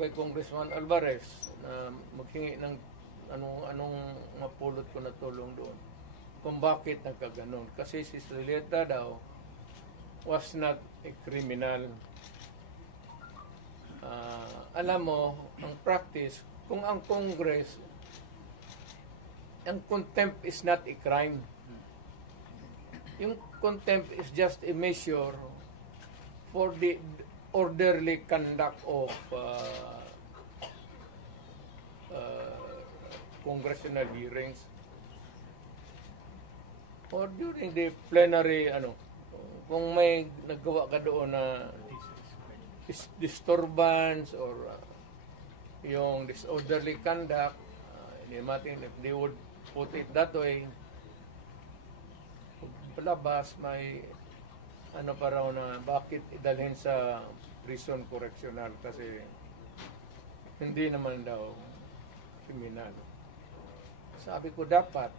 kay Congressman Alvarez na maghingi ng anong mapulot ko na tulong doon. Kung bakit nagkaganon. Kasi si Srileta daw was not a criminal. Alam mo, ang practice, kung ang Congress, ang contempt is not a crime. Yung contempt is just a measure for the orderly conduct of congressional hearings or during the plenary, kung may naggawa ka doon na disturbance or yung disorderly conduct, if they would put it that way, palabas may pa raw na bakit idalhin sa prison correctional kasi hindi naman daw kriminal. Sabi ko dapat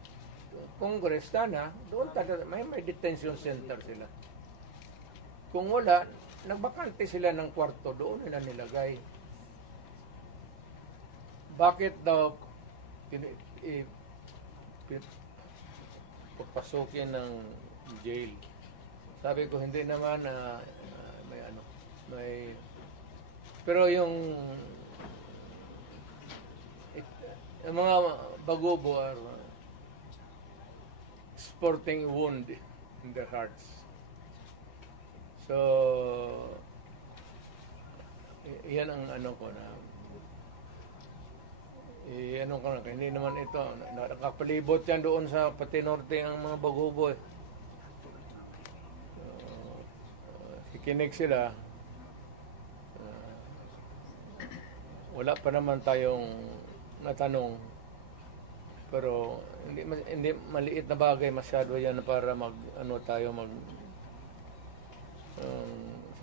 Congress sana doon may detention center sila. Kung wala, nagbakante sila ng kwarto doon nila nilagay. Bakit daw papasukin ng jail? Sabi ko hindi naman may pero yung mga bagubo are sporting wound in their hearts. So yan ang ko na hindi naman ito nakapalibot yan doon sa Patinorte ang mga bagubo kikinig sila. Wala pa naman tayong natanong pero hindi maliit na bagay masyado yan para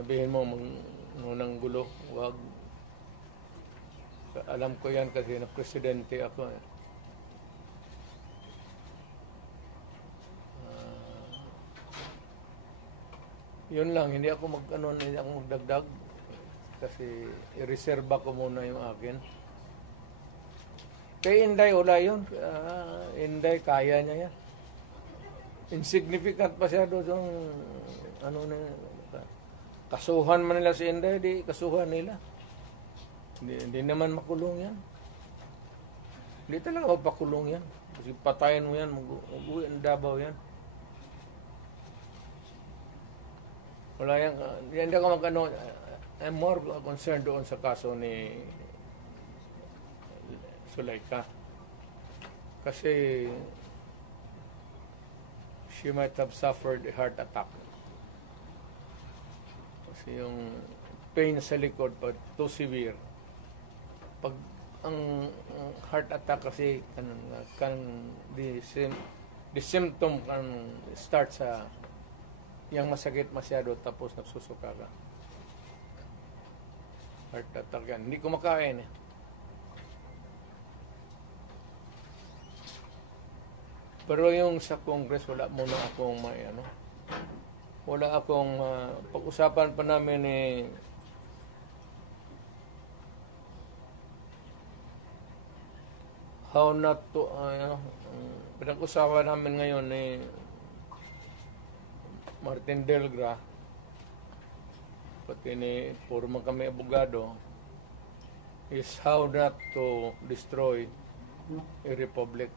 sabihin mo nang gulo. Wag. Alam ko yan kasi na presidente ako. Yun lang, hindi ako magdagdag kasi i-reserve ko muna yung akin. Kay Inday, wala yun. Inday, kaya niya yan. Insignificant pa siya doon. Kasuhan man nila si Inday, di kasuhan nila. Hindi naman makulong yan. Hindi talaga mapakulong yan. Kasi patayin mo yan, mag-uwi ang Davao yan. Wala yan. Hindi ako I'm more concerned doon sa kaso ni Zuleika. Kasi she might have suffered a heart attack. Kasi yung pain sa likod pa too severe. Pag ang heart attack kasi the symptom can start sa yang masakit masyado tapos nagsusuka ka. Heart attack yan. Hindi kumakain eh. Pero yung sa Congress, wala muna akong wala akong pag-usapan pa namin how not to pinag-usapan namin ngayon Martin Delgra pati ni puro kami abogado is how not to destroy a republic.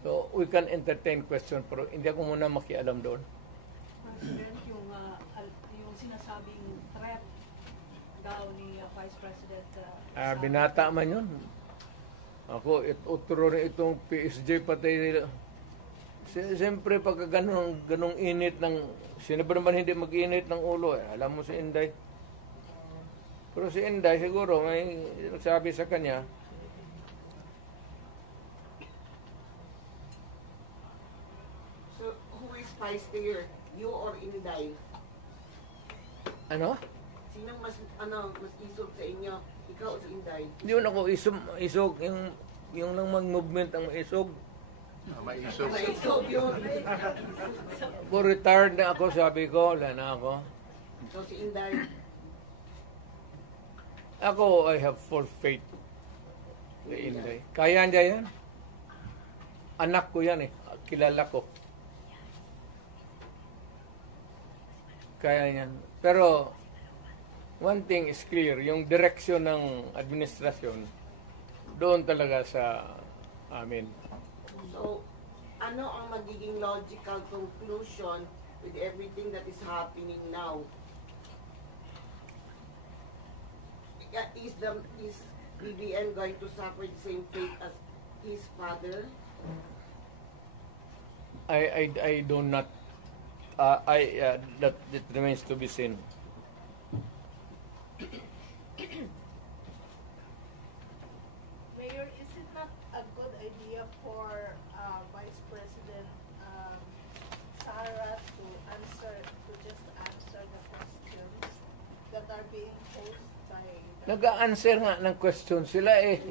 So we can entertain question pero hindi ako muna makialam doon. President, yung sinasabing threat daw ni Vice President binata man yun. Ako, utro rin itong PSG pati nila. Siyempre, pagka ganong init ng... Sino ba naman hindi mag-init ng ulo? Alam mo si Inday. Pero si Inday, siguro, may nagsabi sa kanya. So, who is spicier? You or Inday? Ano? Sinong mas isog sa inyo? Ikaw o si Inday? Hindi mo ako isog. Yung lang mag-movement ang maisog. Maisog. Maisog yun. Kung retired na ako, sabi ko, wala na ako. So si Inday, Ako, I have full faith kay Inday. Kaya niya yan. Anak ko yan eh. Kilala ko. Kaya yan. Pero, one thing is clear, yung direksyon ng administrasyon, doon talaga sa amin. so ano ang magiging logical conclusion with everything that is happening now? Is BBM going to suffer the same fate as his father? I do not, that it remains to be seen. Mayor, is it not a good idea for Vice President Sara to just answer the questions that are being posed by Nag-a-answer nga ng question sila eh.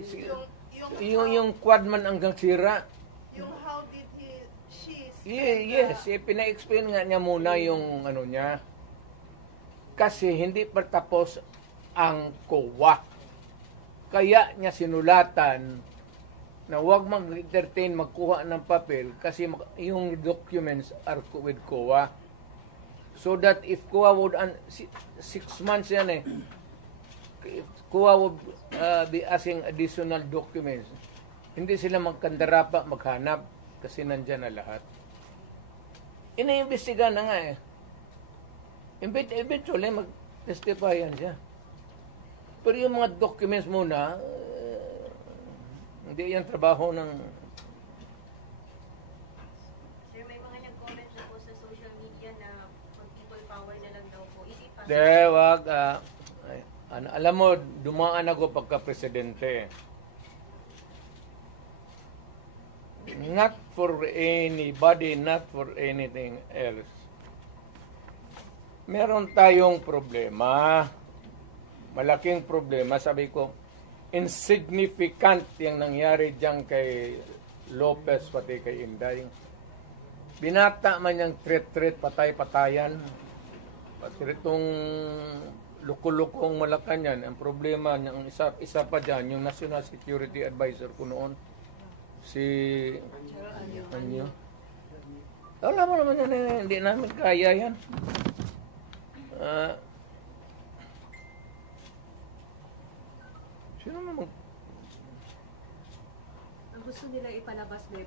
Yung quad man hanggang sira. yung how did she Yes, pina-explain nga niya muna yung ano niya. Kasi hindi pa tapos ang COA. Kaya niya sinulatan na huwag mag-entertain, magkuha ng papel kasi yung documents are with COA. So that if COA would, 6 months yan eh, if COA would be asking additional documents, hindi sila magkandarapa, maghanap kasi nandyan na lahat. Iniimbestiga na nga eh. Eventually, mag-testify yan siya. Pero yung mga documents muna, hindi yan trabaho ng... Sir, may mga nag-comment na po sa social media na mag-people power na lang daw po. Is it possible? Wag. Alam mo, dumaan ako pagka-presidente. Not for anybody, not for anything else. Meron tayong problema. Malaking problema. Sabi ko, insignificant yung nangyari dyan kay Lopez pati kay Inday. Binata man yung threat, patay-patayan. Pati itong lukulukong Malacanang, ang problema ng isa pa dyan, yung National Security Advisor ko noon, si Anyo. Alam mo naman yan, hindi namin kaya yan. Sino naman? Ang gusto nila ipalabas na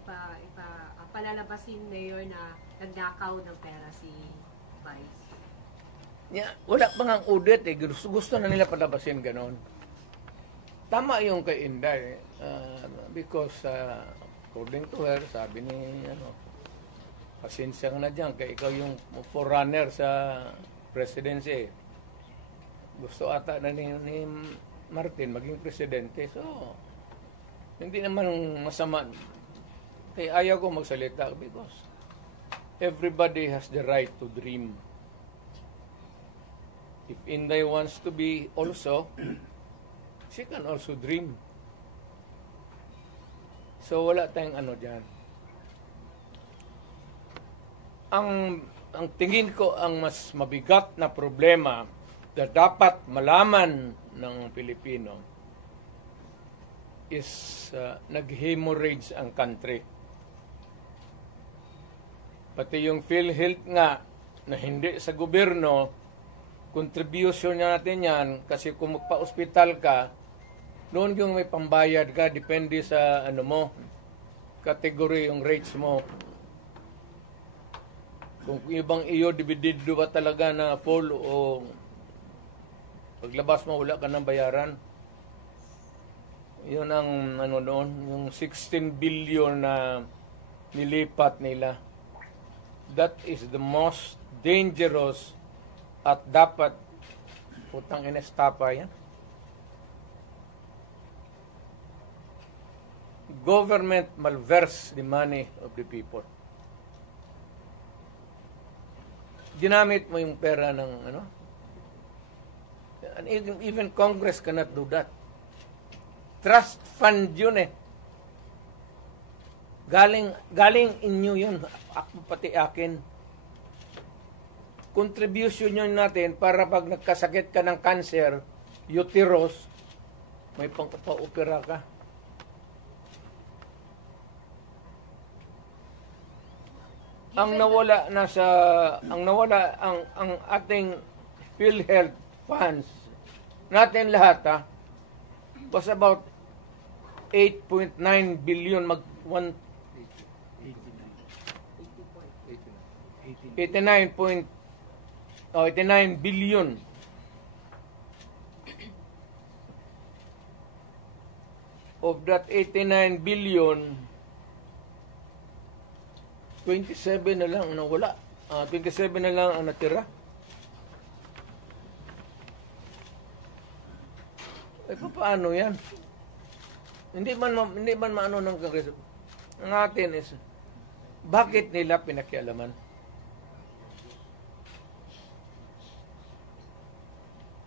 palalabasin mayor na nagnakaw ng pera si Vice. Wala pa nga audit eh. Gusto na nila palabasin ganon. Tama yung kay Inday. Because according to her, sabi ni pasensya ka na dyan kaya ikaw yung forerunner sa presidency. Gusto ata na ni Martin maging presidente. So, hindi naman masama. Kaya ayaw ko magsalita because everybody has the right to dream. If Inday wants to be also, she can also dream. So, wala tayong ano dyan. Ang tingin ko ang mas mabigat na problema na dapat malaman ng Pilipino is nag-hemorrhage ang country. Pati yung PhilHealth nga na hindi sa gobyerno, contribution natin yan kasi kung magpa-hospital ka, noon yung may pambayad ka, depende sa category yung rates mo. Kung ibang iyo, dividido ba talaga na full o paglabas mo, wala ka ng bayaran. Yun ang noon, yung 16 billion na nilipat nila. That is the most dangerous at dapat putang inestapa yan. Government malverse the money of the people. Ginamit mo yung pera ng and even Congress cannot do that. Trust fund yun eh. Galing inyo yun, ako pati akin. Contribution yun natin para pag nagkasakit ka ng cancer, uterus, may pangpa-opera ka. Ang ating PhilHealth funds natin lahat was about 8.9 billion 89 billion. Of that 89 billion, 27 na lang ang nawala. 27 na lang ang natira. Paano yan? Hindi man maano ng Kongreso. Ang atin is, bakit nila pinakialaman?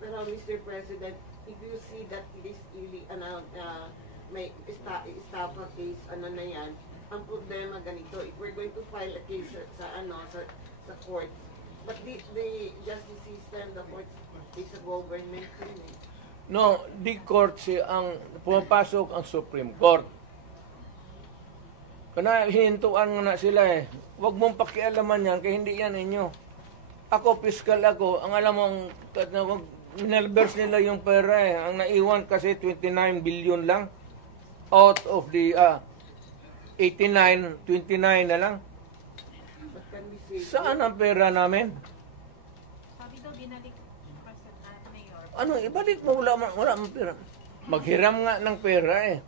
Pero Mr. President, if you see that this really, may estafa case, na yan, ang problema ganito, if we're going to file a case sa court, but the justice system, the court is a government thing. No, di court ang pumapasok ang Supreme Court. Kana hinintuan na sila Huwag mong pakialaman yan, kaya hindi yan inyo. Ako, fiscal ako, ang alam mong minalbers nila yung pera Ang naiwan kasi 29 billion lang. Out of the 89, 29 na lang. But can we say, Saan ang pera namin? Sabi daw, binalik Mayor. Ano, ibalik mo, wala mang pera. Maghiram nga ng pera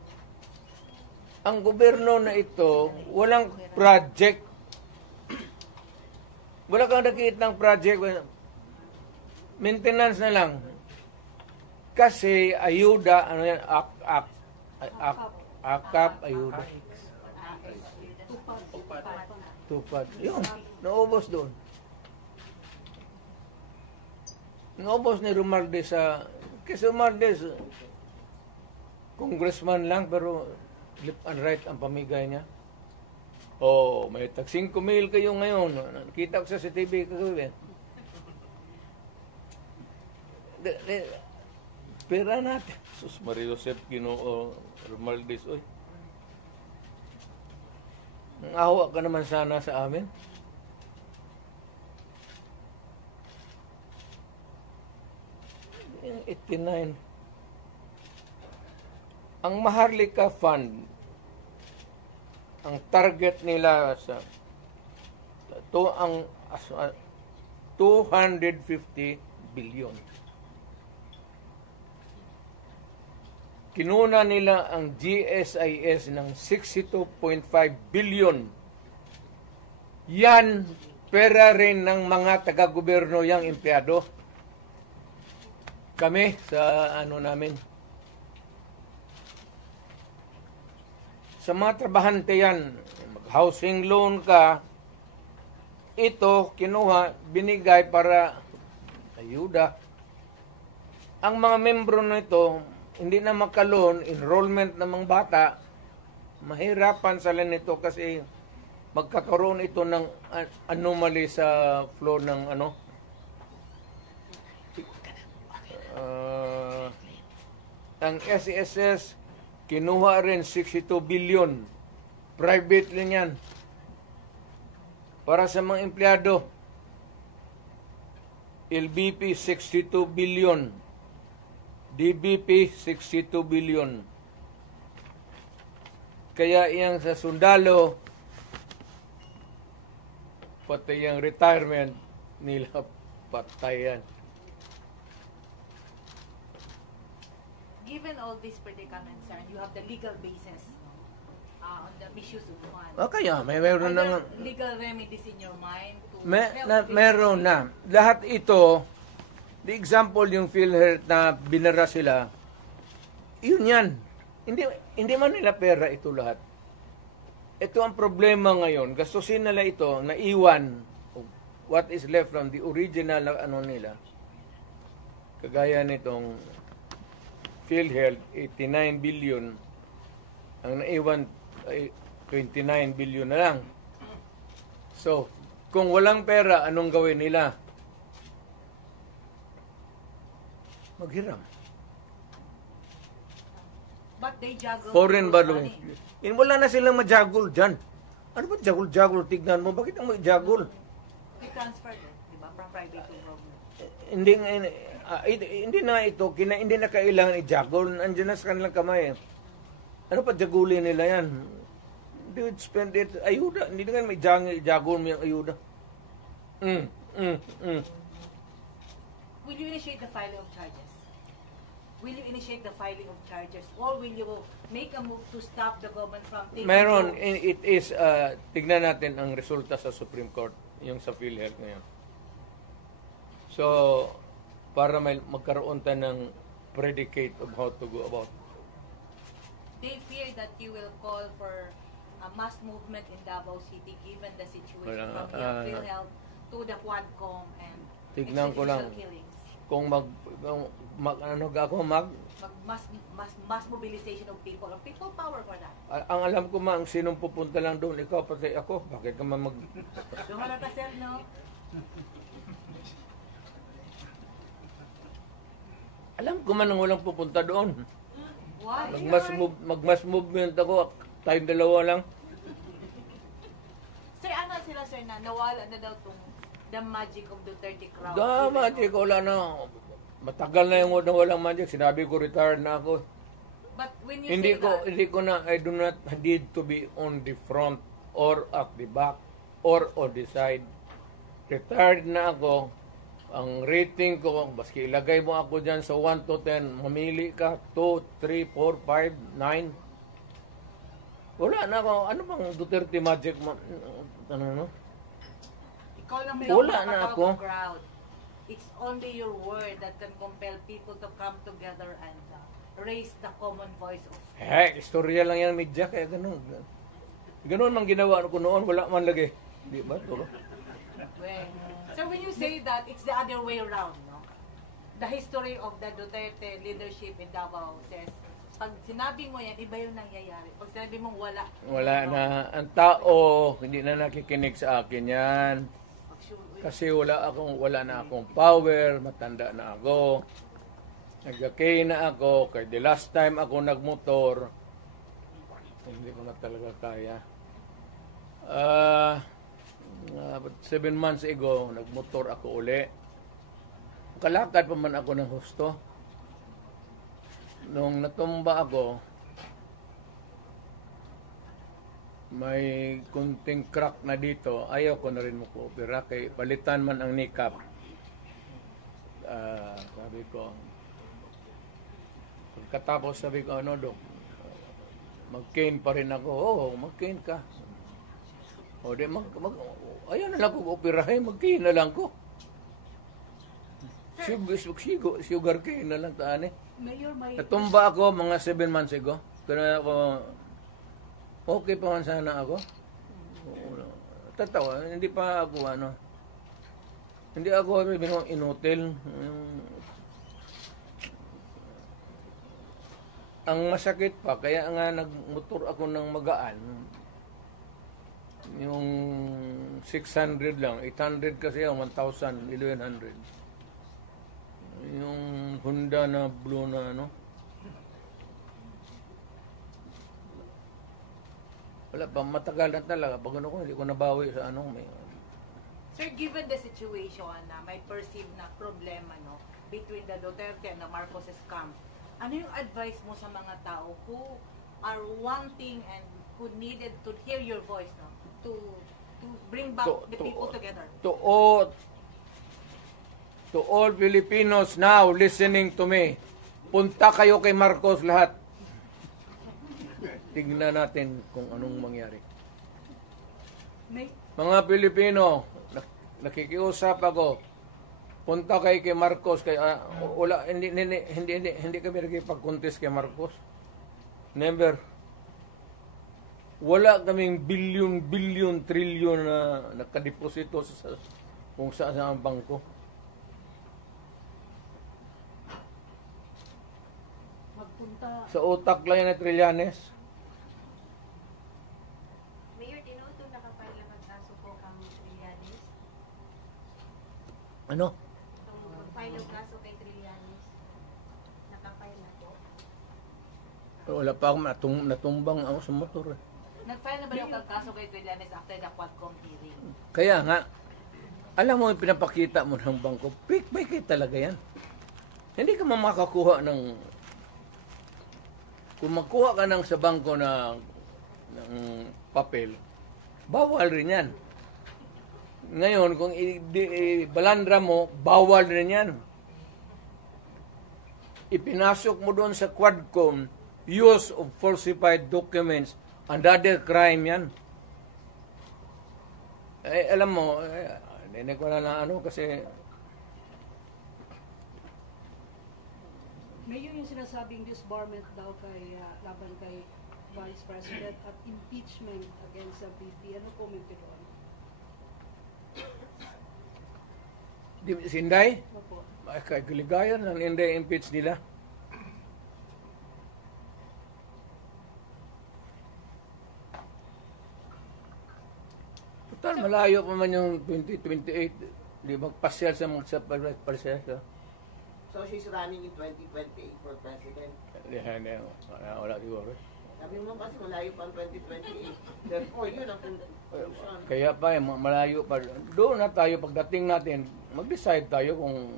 Ang gobyerno na ito, walang project. Wala kang nakikita ng project. Maintenance na lang. Kasi ayuda, ano yan, akap, ayuda. Tupad. Yun, naubos doon. Naubos ni Romualdez kasi Romualdez, congressman lang, pero left and right ang pamigay niya. May tag 5,000 kayo ngayon. Nakita ko sa CTV kagabi. Pera natin. Sus Maria Joseph Ginoo Romualdez, oy. Ang awa ka naman sana sa amin. Yung 89. Ang Maharlika Fund, ang target nila sa ang 250 billion. Kinuna nila ang GSIS ng 62.5 billion. Yan, pera rin ng mga taga-gobyerno yang empleyado. Kami sa namin. Sa mga trabahante yan, mag-housing loan ka, ito, kinuha, binigay para ayuda. Ang mga membro nito, hindi na makaloon, enrollment ng mga bata, mahirapan sila nito kasi magkakaroon ito ng anomaly sa flow ng ang SESS, kinuha rin 62 billion. Private lang yan. Para sa mga empleyado, LBP 62 billion. DBP 62 billion. Kaya iyang sa sundalo, pati yung retirement nila patayan. Given all these predicaments, sir, you have the legal basis on the misuse of funds. Kaya meron Are na there legal remedies in your mind to meron na. Lahat ito, the example yung PhilHealth na binara sila, yun yan. Hindi man nila pera ito lahat. Ito ang problema ngayon. Gastusin nila ito, naiwan what is left from the original nila. Kagaya nitong PhilHealth, 89 billion. Ang naiwan ay 29 billion na lang. So, kung walang pera, anong gawin nila? Maghiram. But they juggle Foreign people's borrowing. money. Wala na silang majagul dyan. Ano ba jagul-jagul? Tignan mo, bakit ang majagul? They transfer it, di ba? From private to government. Hindi na ito, hindi na kailangan i-jagul. Andiyan na sa kanilang kamay. Ano pa jagulin nila yan? They would spend it, ayuda. Hindi na nga may jagul mo yung ayuda. Will you initiate the filing of charges? Will you initiate the filing of charges? Or will you make a move to stop the government from taking Meron, loans? it is, tignan natin ang resulta sa Supreme Court, yung sa PhilHealth ngayon. So, para magkaroon tayo ng predicate of how to go about. They fear that you will call for a mass movement in Davao City given the situation from the PhilHealth to the Quadcom and Tignan ko lang. extrajudicial killings. Kung Mass mobilization of people power for that. ang alam ko ang sinong pupunta lang doon, ikaw pati ako, bakit ka man Dumala ka, sir, no? alam ko man ang walang pupunta doon. Why? Mag-mass movement ako, tayong dalawa lang. Sir, ano sila, sir, na nawala na daw tong the magic of Duterte crowd? Magic, wala na. Matagal na yung walang magic. Sinabi ko, retired na ako. But when you say that, I do not need to be on the front or at the back or on the side. Retired na ako. Ang rating ko, baski ilagay mo ako dyan sa 1 to 10, mamili ka, 2, 3, 4, 5, 9. Wala na ako. Ano bang Duterte magic? Ano? ikaw lang may Wala na makatawag ako. ng crowd. It's only your word that can compel people to come together and raise the common voice of Istorya lang yan, media, kaya ganun. Ganun man ginawa ko noon, wala man lagi. Di ba? Turo. So when you say that, it's the other way around, no? The history of the Duterte leadership in Davao says, pag sinabi mo yan, iba yung nangyayari. Pag sinabi mong wala. Wala na. Ang tao, hindi na nakikinig sa akin yan. Kasi wala na akong power, matanda na ako. Nagkakay na ako, kaya the last time ako nagmotor, hindi ko na talaga kaya. 7 months ago, nagmotor ako uli. Kalakad pa man ako ng husto. Nung natumba ako, may kunting crack na dito. Ayaw ko na rin mag-opera. Kay palitan man ang kneecap. Sabi ko, pagkatapos sabi ko, ano Dok, mag-cane pa rin ako. Oo, mag-cane ka. O di, ayaw na lang ko operahin, mag-cane na lang ko. Sugar cane na lang taan eh. Mayor, Natumba ako mga 7 months ago. Kaya ako, okay pa man sana ako. Tatawa, hindi pa ako hindi ako inutil. Ang masakit pa, kaya nga nagmotor ako ng magaan. Yung 600 lang, 800 kasi yung 1,000, 1,100. Yung Honda na blue na wala pa, matagal na talaga. Pag ko, hindi ko nabawi sa Sir, given the situation na may perceived na problema between the Duterte and the Marcoses camp, ano yung advice mo sa mga tao who are wanting and who needed to hear your voice to bring back the people together? To all Filipinos now listening to me, punta kayo kay Marcos lahat. Tignan natin kung anong mangyari. Mga Pilipino, nakikiusap ako. Punta kayo kay Marcos, wala hindi kami nakipag-contest kay Marcos. Never. Wala kaming billion, trillion na nakadeposito sa kung saan ang bangko. Magpunta. Sa utak lang yan na Trillanes. Ano? Itong mag-file ng kaso kay Trillanes. Nakafile na po. Wala pa ako natumbang ako sa motor. Eh. Nag-file na ba yung kaso kay Trillanes after the Quadcom hearing? Kaya nga, alam mo, yung pinapakita mo ng bangko, fake by talaga yan. Hindi ka makakuha ng... Kung magkuha ka ng sa bangko ng papel, bawal rin yan. Ngayon, kung balandra mo, bawal rin yan. Ipinasok mo doon sa Quadcom, use of falsified documents, another crime yan. Alam mo, hindi ko na ano kasi... Mayor, yung sinasabing disbarment daw kay laban kay Vice President at impeachment against sa VP. Ano comment nyo doon? Sinday? Opo. Ay, kaligayan lang hindi impeach nila. Total, malayo pa man yung 2028. Di magpasyal sa mga proseso. So she's running in 2028 for president. Hindi, wala siguro. Sabi mo kasi malayo pa ang 2028. Therefore, yun ang conclusion. Kaya pa, malayo pa. Doon na tayo, pagdating natin, mag-decide tayo kung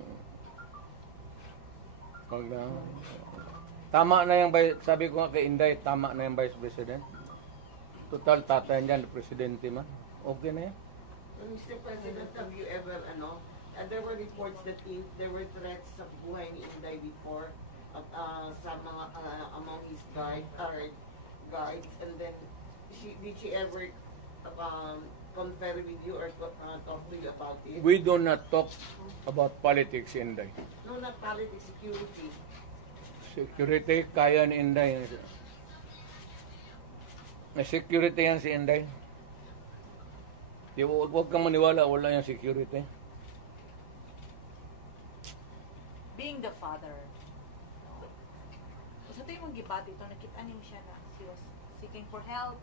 tama na yung, sabi ko nga kay Inday, tama na yung Vice President. Total, tatay niyan, Presidente man. Okay na yan. Mr. President, have you ever, there were reports that there were threats sa buhay ni Inday before sa mga, among his guards, and then, did she ever confer with you or talk to you about it? We do not talk about politics, Inday. No, not politics, security. Security, kaya ni Inday. May security yan si Inday. Huwag kang maniwala, wala yung security. Being the father, sa tuwing mong gibati ito, nakita niyo siya na she was seeking for help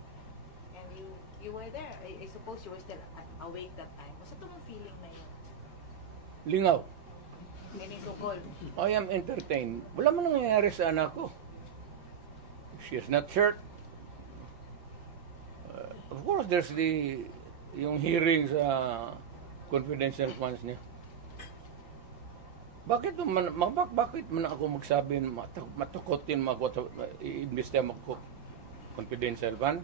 and you were there. I suppose you were still awake that time. Basta ito mong feeling na yun. Lingaw. Kinisukol. I am entertained. Wala man nangyayari sa anak ko. She is not hurt. Of course, there's yung hearing sa confidential funds niya. Bakit man ako magsabi, matukotin mo ako, i-imbestiya mo ako confidential fund?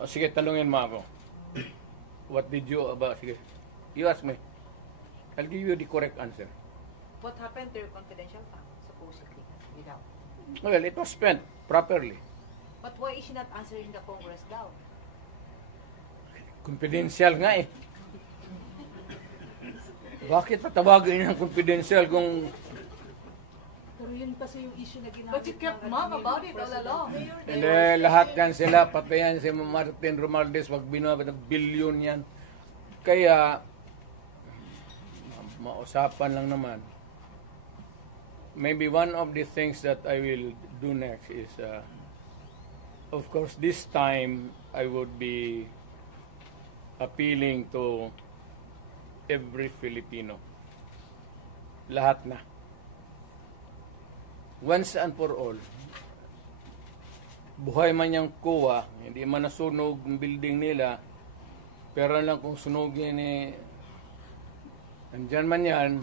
O, sige, talungin mo ako. What did you about? Sige, you ask me. I'll give you the correct answer. What happened to your confidential fund, supposedly, without? Well, it was spent properly. But why is she not answering the Congress daw? Confidential nga eh. Bakit patawagin ng confidential kung... Pero yun kasi yung issue na ginamit. But you kept mum about it all along. Hindi, lahat yan sila, pati yan si Martin Romualdez, wag binabit ng bilyon yan. Kaya, mausapan lang naman. Maybe one of the things that I will do next is, of course, this time, I would be appealing to every Filipino. Lahat na. Once and for all. Buhay man yung kuwa, hindi man nasunog ang building nila, pero lang kung sunugin ni andyan man yan,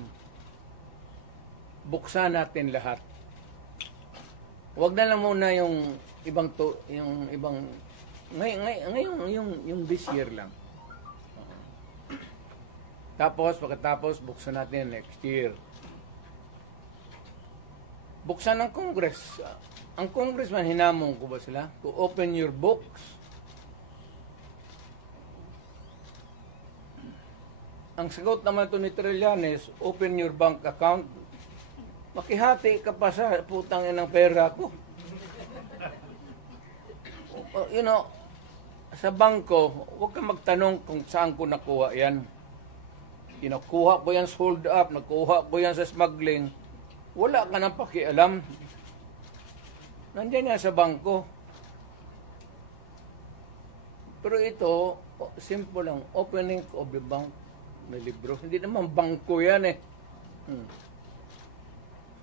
buksan natin lahat. Huwag na lang muna yung ibang ngayon yung this year lang. Tapos, pagkatapos, buksan natin next year. Buksan ng Congress. Ang Congressman, hinamon ko ba sila? To open your books. Ang sagot naman ito ni Trillanes, open your bank account. Makihati ka pa sa putang ng pera ko. You know, sa bangko, huwag kang magtanong kung saan ko nakuha yan. Nakuha ko yan sa hold up, nakuha ko yan sa smuggling, wala ka nang pakialam. Nandiyan yan sa bangko. Pero ito, simple lang, opening of the bank, na libro. Hindi naman bangko yan eh.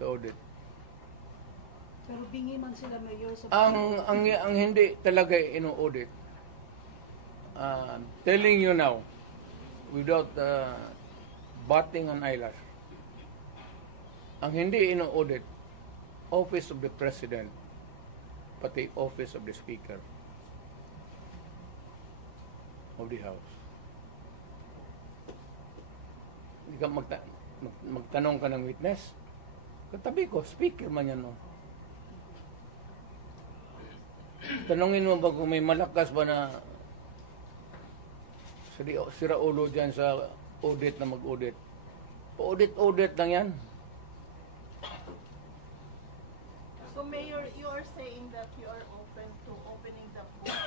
Sa audit. Pero bingi man sila mayor sa Ang hindi talaga ino-audit, telling you now, without batting an eyelash, ang hindi ino-audit, Office of the President, pati Office of the Speaker of the House. Hindi ka magtanong ka ng witness. Katabi ko, speaker man yan, no? Tanongin mo ba kung may malakas ba na sira ulo dyan sa audit na mag-audit? Audit lang yan. So Mayor, you are saying that you are open to opening the book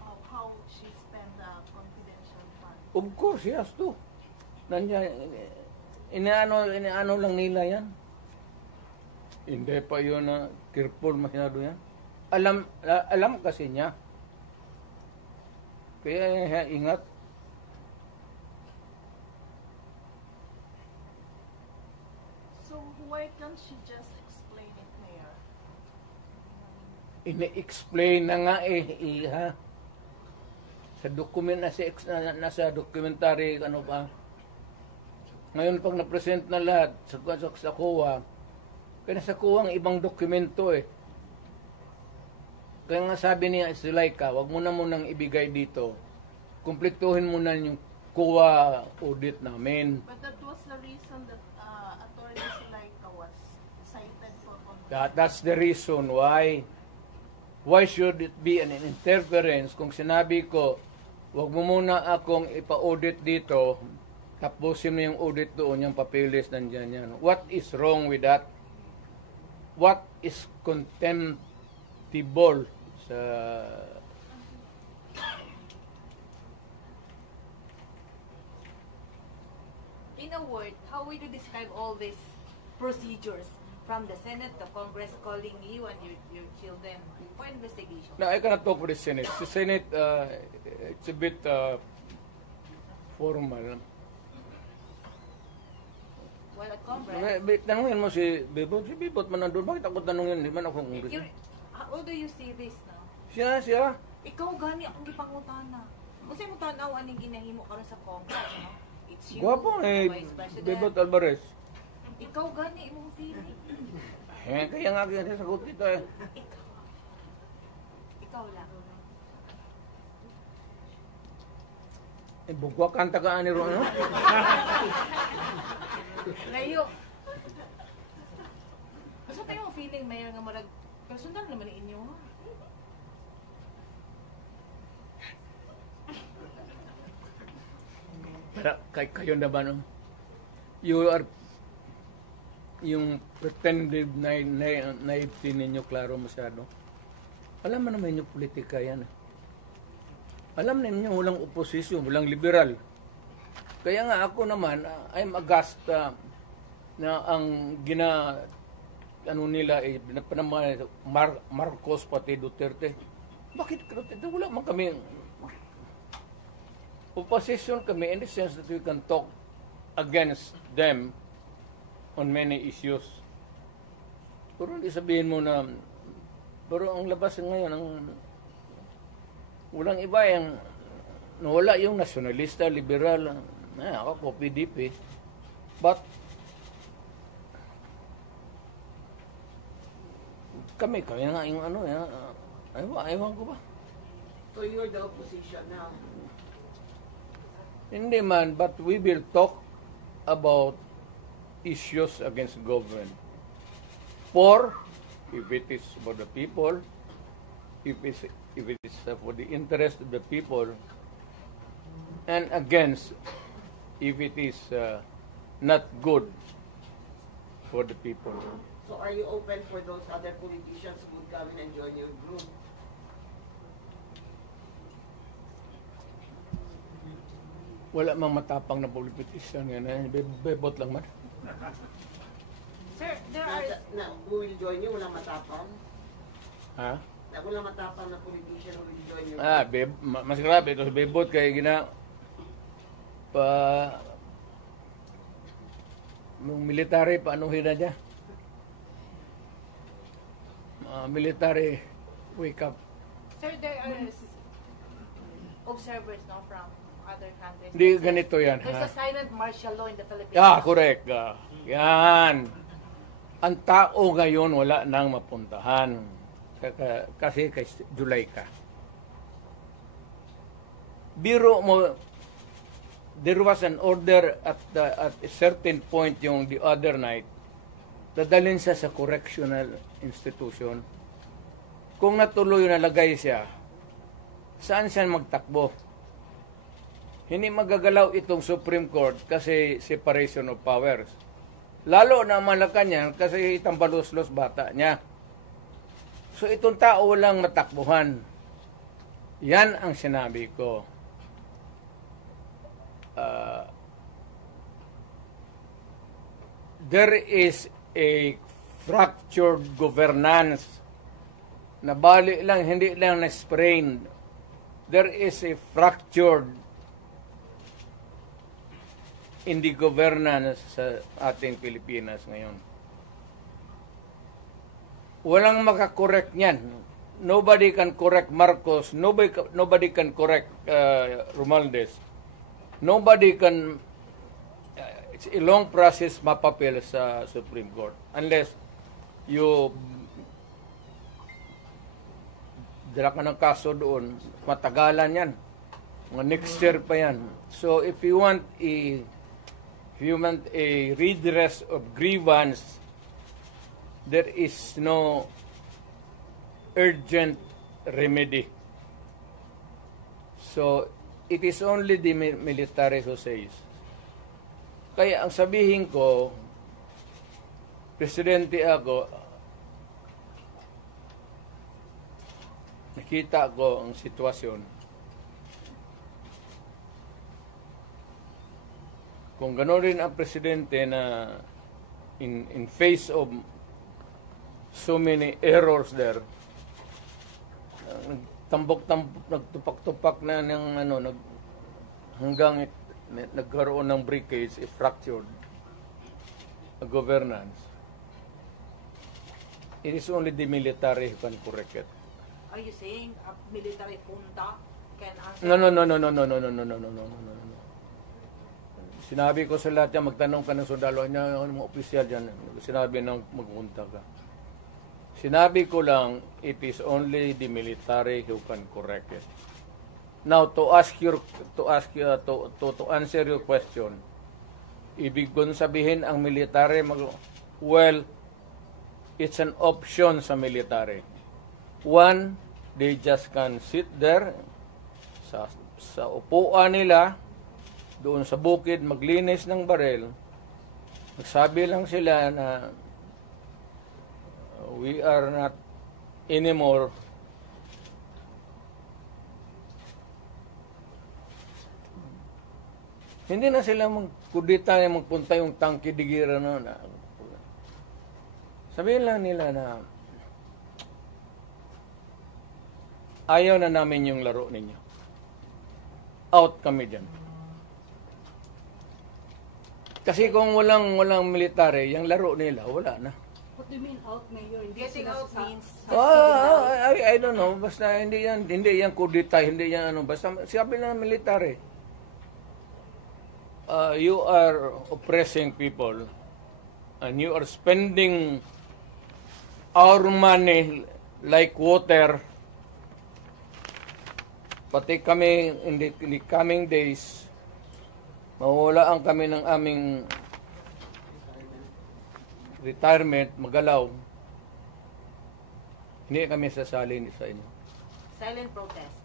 of how she spent the confidential fund. Of course, yes, to. Nandiyan, inaano lang nila yan. Hindi pa yun na careful masyado yan. Alam kasi niya. Kaya ingat. So why can't she just explain it, Mayor? Ine-explain na nga ha. Sa document nasa documentary ano pa. Ngayon pag na-present na lahat sa COA, kaya sa COA ang ibang dokumento eh. Kaya nga sabi niya si Laika, wag mo na munang ibigay dito. Kumpletuhin mo na yung COA audit namin. But that was the reason that Attorney Zulaika was cited for That's the reason why. Why should it be an interference kung sinabi ko, wag mo muna akong ipa-audit dito, tapusin mo yung audit doon, yung papilis nandyan yan. What is wrong with that? What is contemptible sa... In a word, how would you describe all these procedures from the Senate, the Congress calling you and your children for investigation? No, I cannot talk for the Senate. The Senate, it's a bit formal. Well, at Congress, Tanungin mo si Bebot. Si Bebot man nandun. Bakit ako tanungin? Di man ako congressman. how do you see this now? Siya. Ikaw gani akong gipangutana. Kasi mo tanaw aning ginahimo karon sa Congress, no? It's you, Gwapo the eh, Vice President. Bebot Alvarez. Ikaw gani imong feeling. Kaya nga kaya sagot dito eh. Ikaw lang. Bugwa kanta ka ani ron, no? Layo. Asa tayo ang feeling, Mayor, nga marag personal naman ni inyo, ha? Pero kayo na ba, no? You are yung pretended naivety ninyo klaro masyado. Alam mo naman yung politika yan. Alam ninyo walang oposisyon, walang liberal. Kaya nga ako naman, I'm aghast na ang nila Marcos pati Duterte. Bakit Duterte? Wala man kami opposition kami in the sense that we can talk against them on many issues. Pero hindi sabihin mo na pero ang labas ngayon ang walang iba yung wala yung nasyonalista, liberal, ako PDP. But kami nga yung ano, aywan ko ba? So you're the opposition now. Hindi man, but we will talk about issues against government. For, if it is for the people, if it is for the interest of the people, and against, if it is not good for the people. So are you open for those other politicians who would come in and join your group? Wala mang matapang na politician yan. Bebot lang man. Sir, there are... Who will join you? Walang matapang? Ha? Walang matapang na politician who will join your group? Mas grabe. Ito, bebot kay gina... Yung military, paanuhin na niya. Military, wake up. Sir, there are observers no, from other countries. Hindi ganito yan, There's ha? a silent martial law in the Philippines. Correct. Yan. Ang tao ngayon wala nang mapuntahan. Kasi kay July ka. Biro mo, there was an order at a certain point yung the other night, dadalhin siya sa correctional institution. Kung natuloy nalagay siya, saan siya magtakbo? Hindi magagalaw itong Supreme Court kasi separation of powers. Lalo na Malacanang kasi tambalos-los bata niya. So itong tao walang matakbuhan. Yan ang sinabi ko. There is a fractured governance. Nabali lang, hindi lang na-sprain. There is a fractured in the governance sa ating Pilipinas ngayon. Walang makakorek niyan. Nobody can correct Marcos. Nobody can correct Romualdez. Nobody can... it's a long process mapapil sa Supreme Court. Unless you dala ka ng kaso doon, matagalan yan. Mga next year pa yan. So if you want a redress of grievance, there is no urgent remedy. So it is only the military who says. Kaya ang sabihin ko, presidente ako, nakita ko ang sitwasyon. Kung gano'n rin ang presidente na in face of so many errors there, nagtupak-tupak na ng hanggang nagkaroon ng breakage, fractured governance. It is only the military who can correct it. Are you saying a military junta can answer? No. Sinabi ko sa lahat yan, magtanong ka ng sundalo niya, mga opisyal dyan, sinabi nang magpunta ka. Sinabi ko lang, it is only the military who can correct it. Now, to answer your question, ibig kong sabihin ang military, well, it's an option sa military. One, they just can sit there sa upuan nila, doon sa bukid, maglinis ng barel. Nagsabi lang sila na we are not anymore hindi na sila magkudita na magpunta yung tangki digira na. Sabihin lang nila na ayaw na namin yung laro ninyo. Out kami dyan. Kasi kung walang military, yung laro nila, wala na. What do you mean out, Mayor? Hindi Getting sila out sa- means I don't know. Basta hindi yan kudita, hindi yan ano. Basta sabi lang ng military. You are oppressing people and you are spending our money like water. Pati kami in the coming days, mawawalaan kami ng aming retirement, magalaw. Hindi kami sasali sa inyo. silent protest,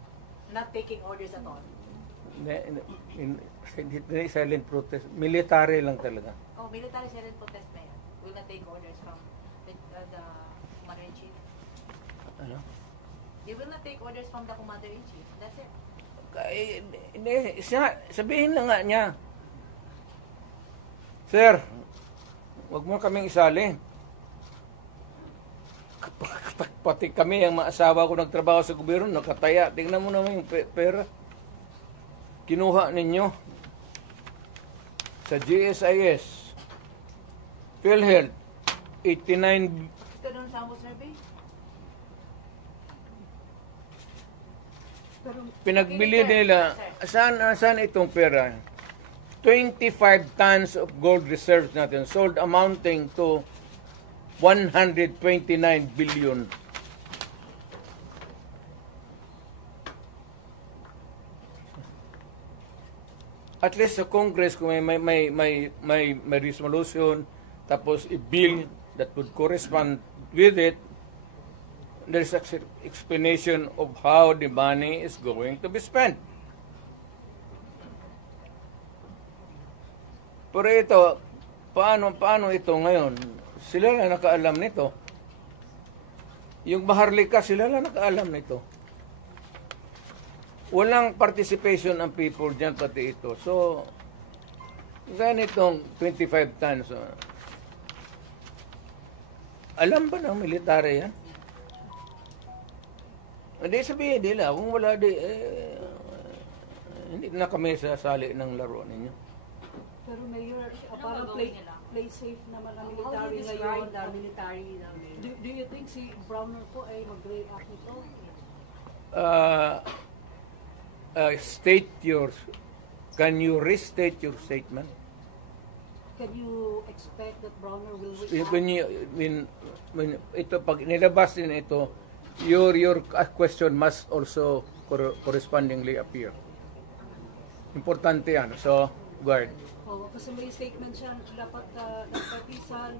not taking orders at all. Hindi silent protest. Military lang talaga. Oh, military silent protest na yan. Will not take orders from the Commander-in-Chief. Ano? They will not take orders from the Commander-in-Chief. That's it. Sabihin na nga niya, Sir, wag mo kaming isali. Pati kami, ang mga asawa ko nagtrabaho sa gobyerno, nakataya. Tingnan mo naman yung pera. Kinuha ninyo sa GSIS. PhilHealth, 89. Ito doon sa Amo survey? Pero Pinagbili nila, saan itong pera? 25 tons of gold reserves natin sold amounting to 129 billion. At least sa Congress kung may resolution tapos i-bill that would correspond with it, there's an explanation of how the money is going to be spent. Pero ito, paano ito ngayon? Sila lang nakaalam nito. Yung Maharlika, sila lang nakaalam nito. Walang participation ng people dyan, pati ito. So, ganitong 25 tons. Alam ba ng military yan? Hindi sabihin nila, kung wala hindi na kami sasali ng laro ninyo. Pero Mayor, parang gagawin play, nila? play safe naman ang How do military you ngayon. describe the military namin? Do you think si Browner po ay mag-react nito? Can you restate your statement? Can you expect that Browner will react? When ito, pag nilabas din ito, your question must also correspondingly appear. Importante yan. So, guard. Oh, kasi may statement siya, dapat nagpatisan,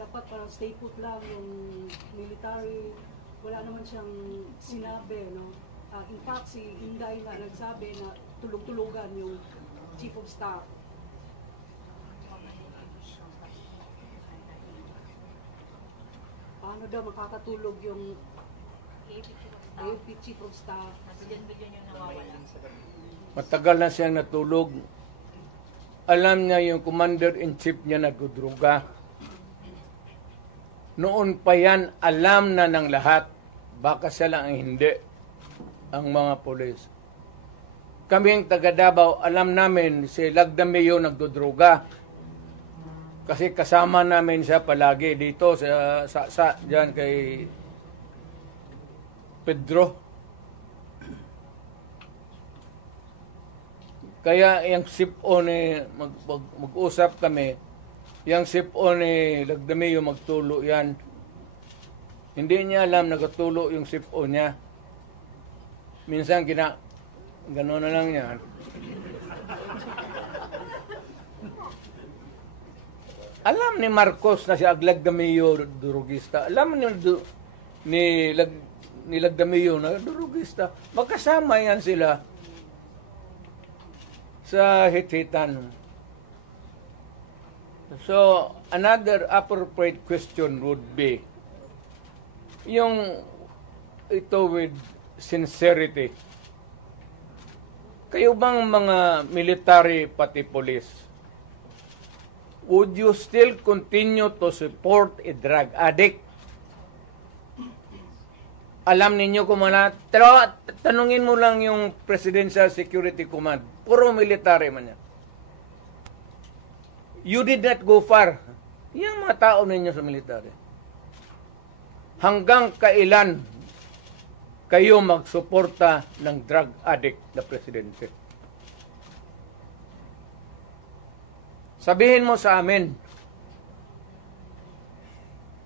dapat parang stay put lang yung military. Wala naman siyang sinabi, no? In fact, si Inday nga nagsabi na tulog-tulugan yung Chief of Staff. Paano daw makakatulog yung AFP Chief of Staff? Bilyon-bilyon yung nawawala. Matagal na siyang natulog. Alam niya yung commander-in-chief niya nagdudruga. Noon pa yan, alam na ng lahat. Baka siya lang ang hindi. Ang mga polis. Kaming taga Davao, alam namin si Lagdameo nagdudruga. Kasi kasama namin siya palagi dito sa diyan kay Pedro. Kaya yung sip-on mag-usap kami, yung sip-on Lagdameo magtulo yan. Hindi niya alam nagatulo yung sip-on niya. Minsan gano'n na lang yan. Alam ni Marcos na si Lagdameo durugista. Alam ni Lagdameo na durugista. Magkasama yan sila sa hit-hitan. So, another appropriate question would be, yung ito with sincerity. Kayo bang mga military pati police, would you still continue to support a drug addict? Alam ninyo kung pero tanungin mo lang yung Presidential Security Command. Puro military man yan. You did not go far. Yung mga tao ninyo sa military. Hanggang kailan kayo magsuporta ng drug addict na presidente? Sabihin mo sa amin.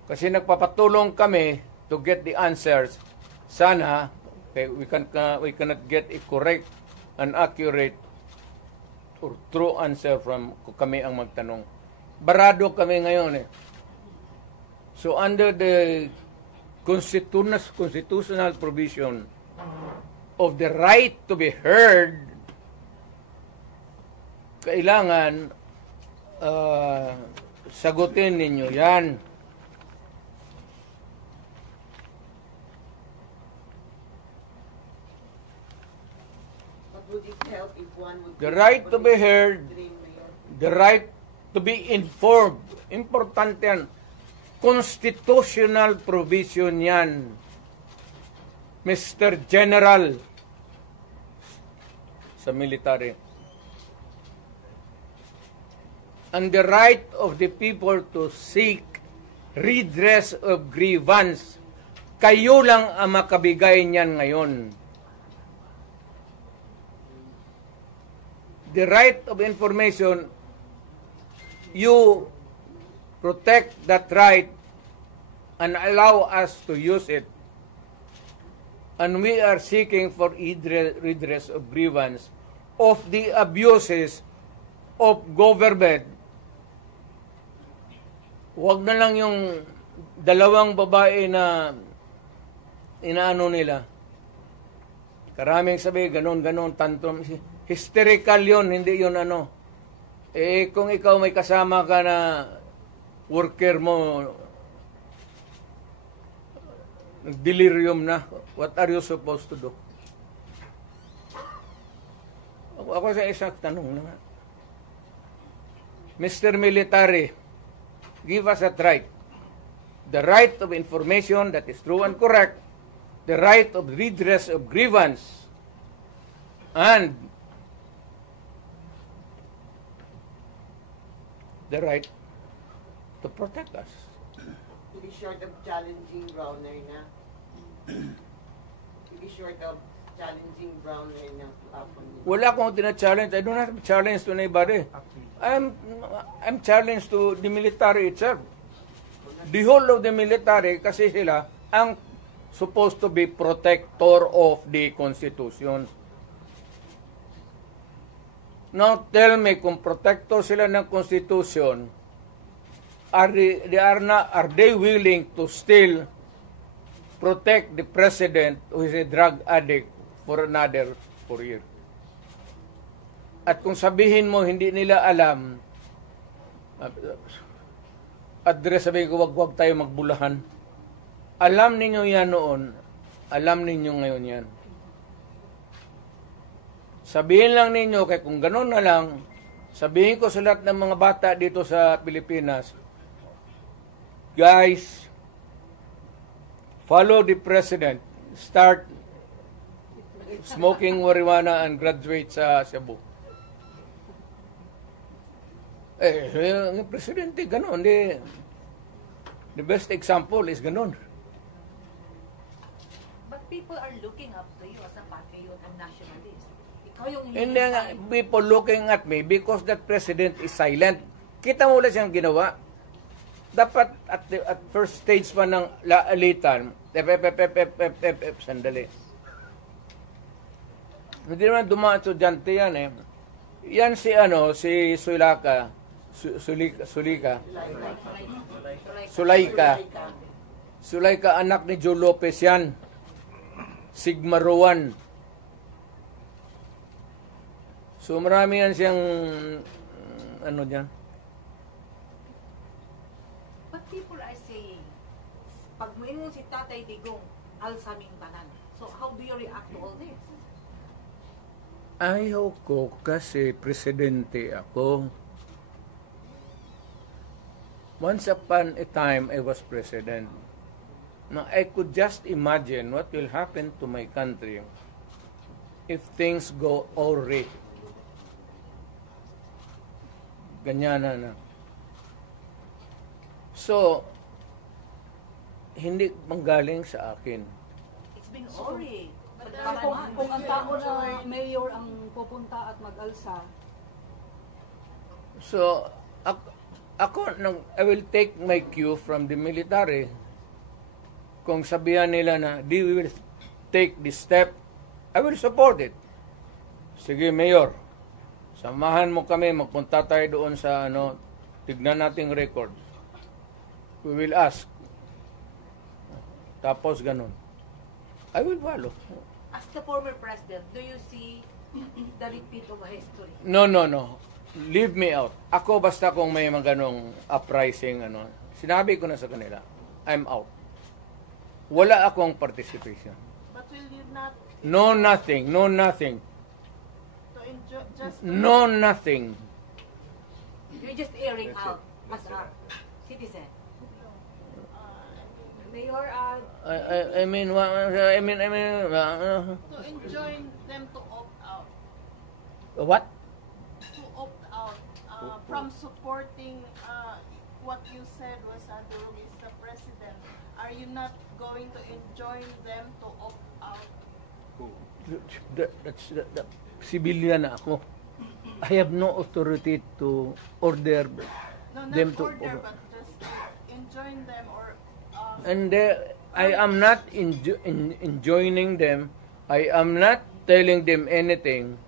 Kasi nagpapatulong kami to get the answers. Sana we cannot get a correct and accurate or true answer from kami ang magtanong. Barado kami ngayon eh. So under the constitutional provision of the right to be heard, kailangan sagutin ninyo yan. But would it help if one would... The right to be heard, the right to be informed. Importante yan. Constitutional provision yan. Mr. General sa military. and the right of the people to seek redress of grievance. Kayo lang ang makabigay niyan ngayon. The right of information, you protect that right and allow us to use it. And we are seeking for redress of grievance of the abuses of government. Huwag na lang yung dalawang babae na inaano nila. Karaming sabi, ganon, tantrum. Hysterical yun, hindi yun ano. Eh, kung ikaw may kasama ka na worker mo, delirium na, what are you supposed to do? Ako sa isang tanong na. Mr. Military, give us that right. The right of information that is true and correct, the right of redress of grievance, and the right to protect us. To be short of challenging Browner na. To be short of challenging Browner na to happen. Wala akong tina-challenge. I don't have a challenge to anybody. I'm challenged to the military itself. The whole of the military, kasi sila ang supposed to be protector of the Constitution. Now tell me, kung protector sila ng Constitution, are they willing to still protect the president who is a drug addict for another 4 years? At kung sabihin mo hindi nila alam, address sabihin ko, wag tayo magbulahan. Alam ninyo yan noon, alam ninyo ngayon yan. Sabihin lang ninyo, kaya kung gano'n na lang, sabihin ko sa lahat ng mga bata dito sa Pilipinas, guys, follow the president, start smoking marijuana and graduate sa Cebu. Yung presidente, gano'n. The best example is gano'n. But people are looking up to you as a patriot and nationalist. Ikaw yung Hindi nga, people looking at me because that president is silent. Kita mo ulit siyang ginawa. Dapat at first stage pa ng laalitan, sandali. Hindi naman dumaan estudyante yan eh. Yan si Sulaika, anak ni Joe Lopez yan. Sigma Rowan. So marami yan siyang dyan. But people are saying, pag mo si Tatay Digong, alsaming banan. So how do you react to all this? Ayaw ko kasi presidente ako. Once upon a time, I was president. Now, I could just imagine what will happen to my country if things go awry. Ganyan na. So, hindi manggaling sa akin. It's been already. Kung ang tao na mayor ang pupunta at mag-alsa, So, I will take my cue from the military. Kung sabihan nila na, we will take this step, I will support it. Sige, Mayor, samahan mo kami, magpunta tayo doon sa, tignan nating records. We will ask. Tapos ganun. I will follow. As the former president, do you see the repeat of history? No. Leave me out. Ako basta kung may mga ganong uprising, sinabi ko na sa kanila, I'm out. Wala akong participation. But will you not No nothing. to enjoy just No nothing. You're just airing out as a citizen. Mayor, I mean, to enjoin them to opt out? what? To opt out from supporting what you said was Durog is the president, are you not going to enjoin them to opt out? Civilian na ako. I have no authority to order No, not them to... order, but just enjoin them or... And I am not enjoining them. I am not telling them anything.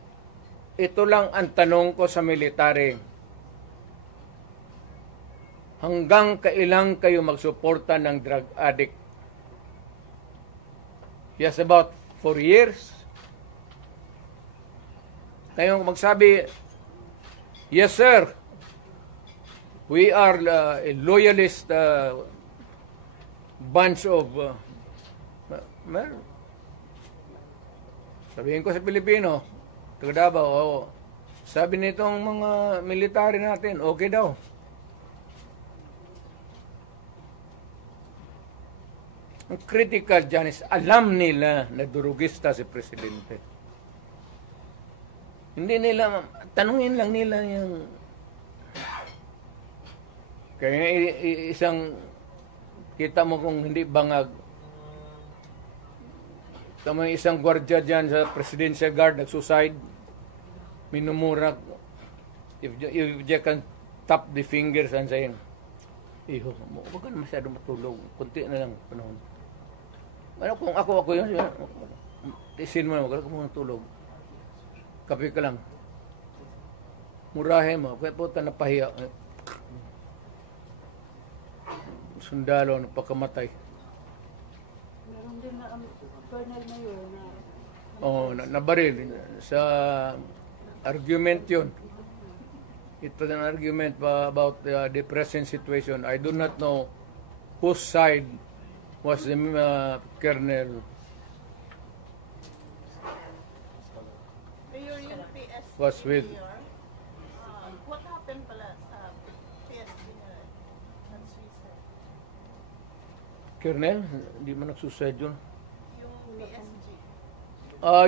Ito lang ang tanong ko sa military. Hanggang kailan kayo magsuporta ng drug addict? Yes, about 4 years. Kayong magsabi, yes sir, we are a loyalist bunch of sabihin ko sa Pilipino, taga Davao, sabi nitong mga military natin, okay daw. Ang critical dyan is alam nila na durugista si Presidente. Hindi nila, tanungin lang nila yung kaya isang kita mo kung hindi bangag. Tama isang gwardiya dyan sa Presidential Guard nag-suicide. Minumura. If you can tap the fingers and saying, iho, huwag ka na masyado matulog. Kunti na lang panahon. Ano kung ako yun? Tisin mo na, huwag ka muna tulog. Kape ka lang. Murahin mo. Kaya po napahiya. Sundalo, napakamatay. Meron din na Colonel Mayor na... Nabaril. Sa argument yun. It was an argument about the present situation. I do not know whose side was the Colonel. Mayor, yung PSD Was with. Mayor, what happened pala sa PSD na nag-suicide? Colonel, hindi man nagsuicide yun. Yung PSG.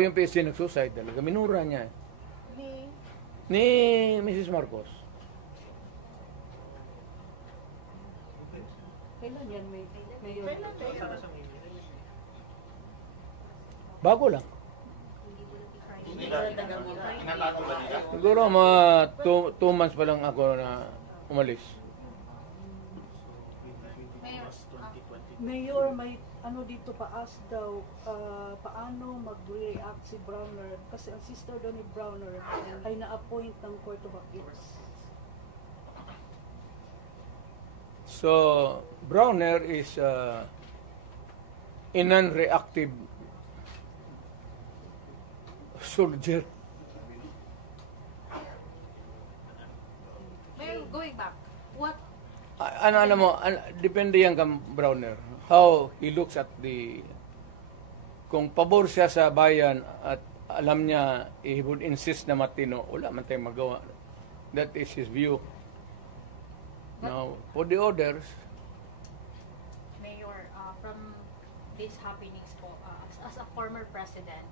Yung PSG nagsuicide talaga. Minura niya. Ni Mrs. Marcos. Kailan yan, Mayor? Kailan Mayor? Bago lang. Siguro mga 2 months pa lang ako na umalis. Mayor, may ano dito paas daw, paano mag-react si Browner kasi ang sister daw ni Browner ay na-appoint ng Court of Appeals. So, Browner is a non-reactive soldier. Mayor, going back, what Ano mo, depende yan kang Browner. How he looks at kung pabor siya sa bayan at alam niya, he would insist na matino, wala man tayong magawa. That is his view. Now, for the others, Mayor, from these happenings po, as a former president,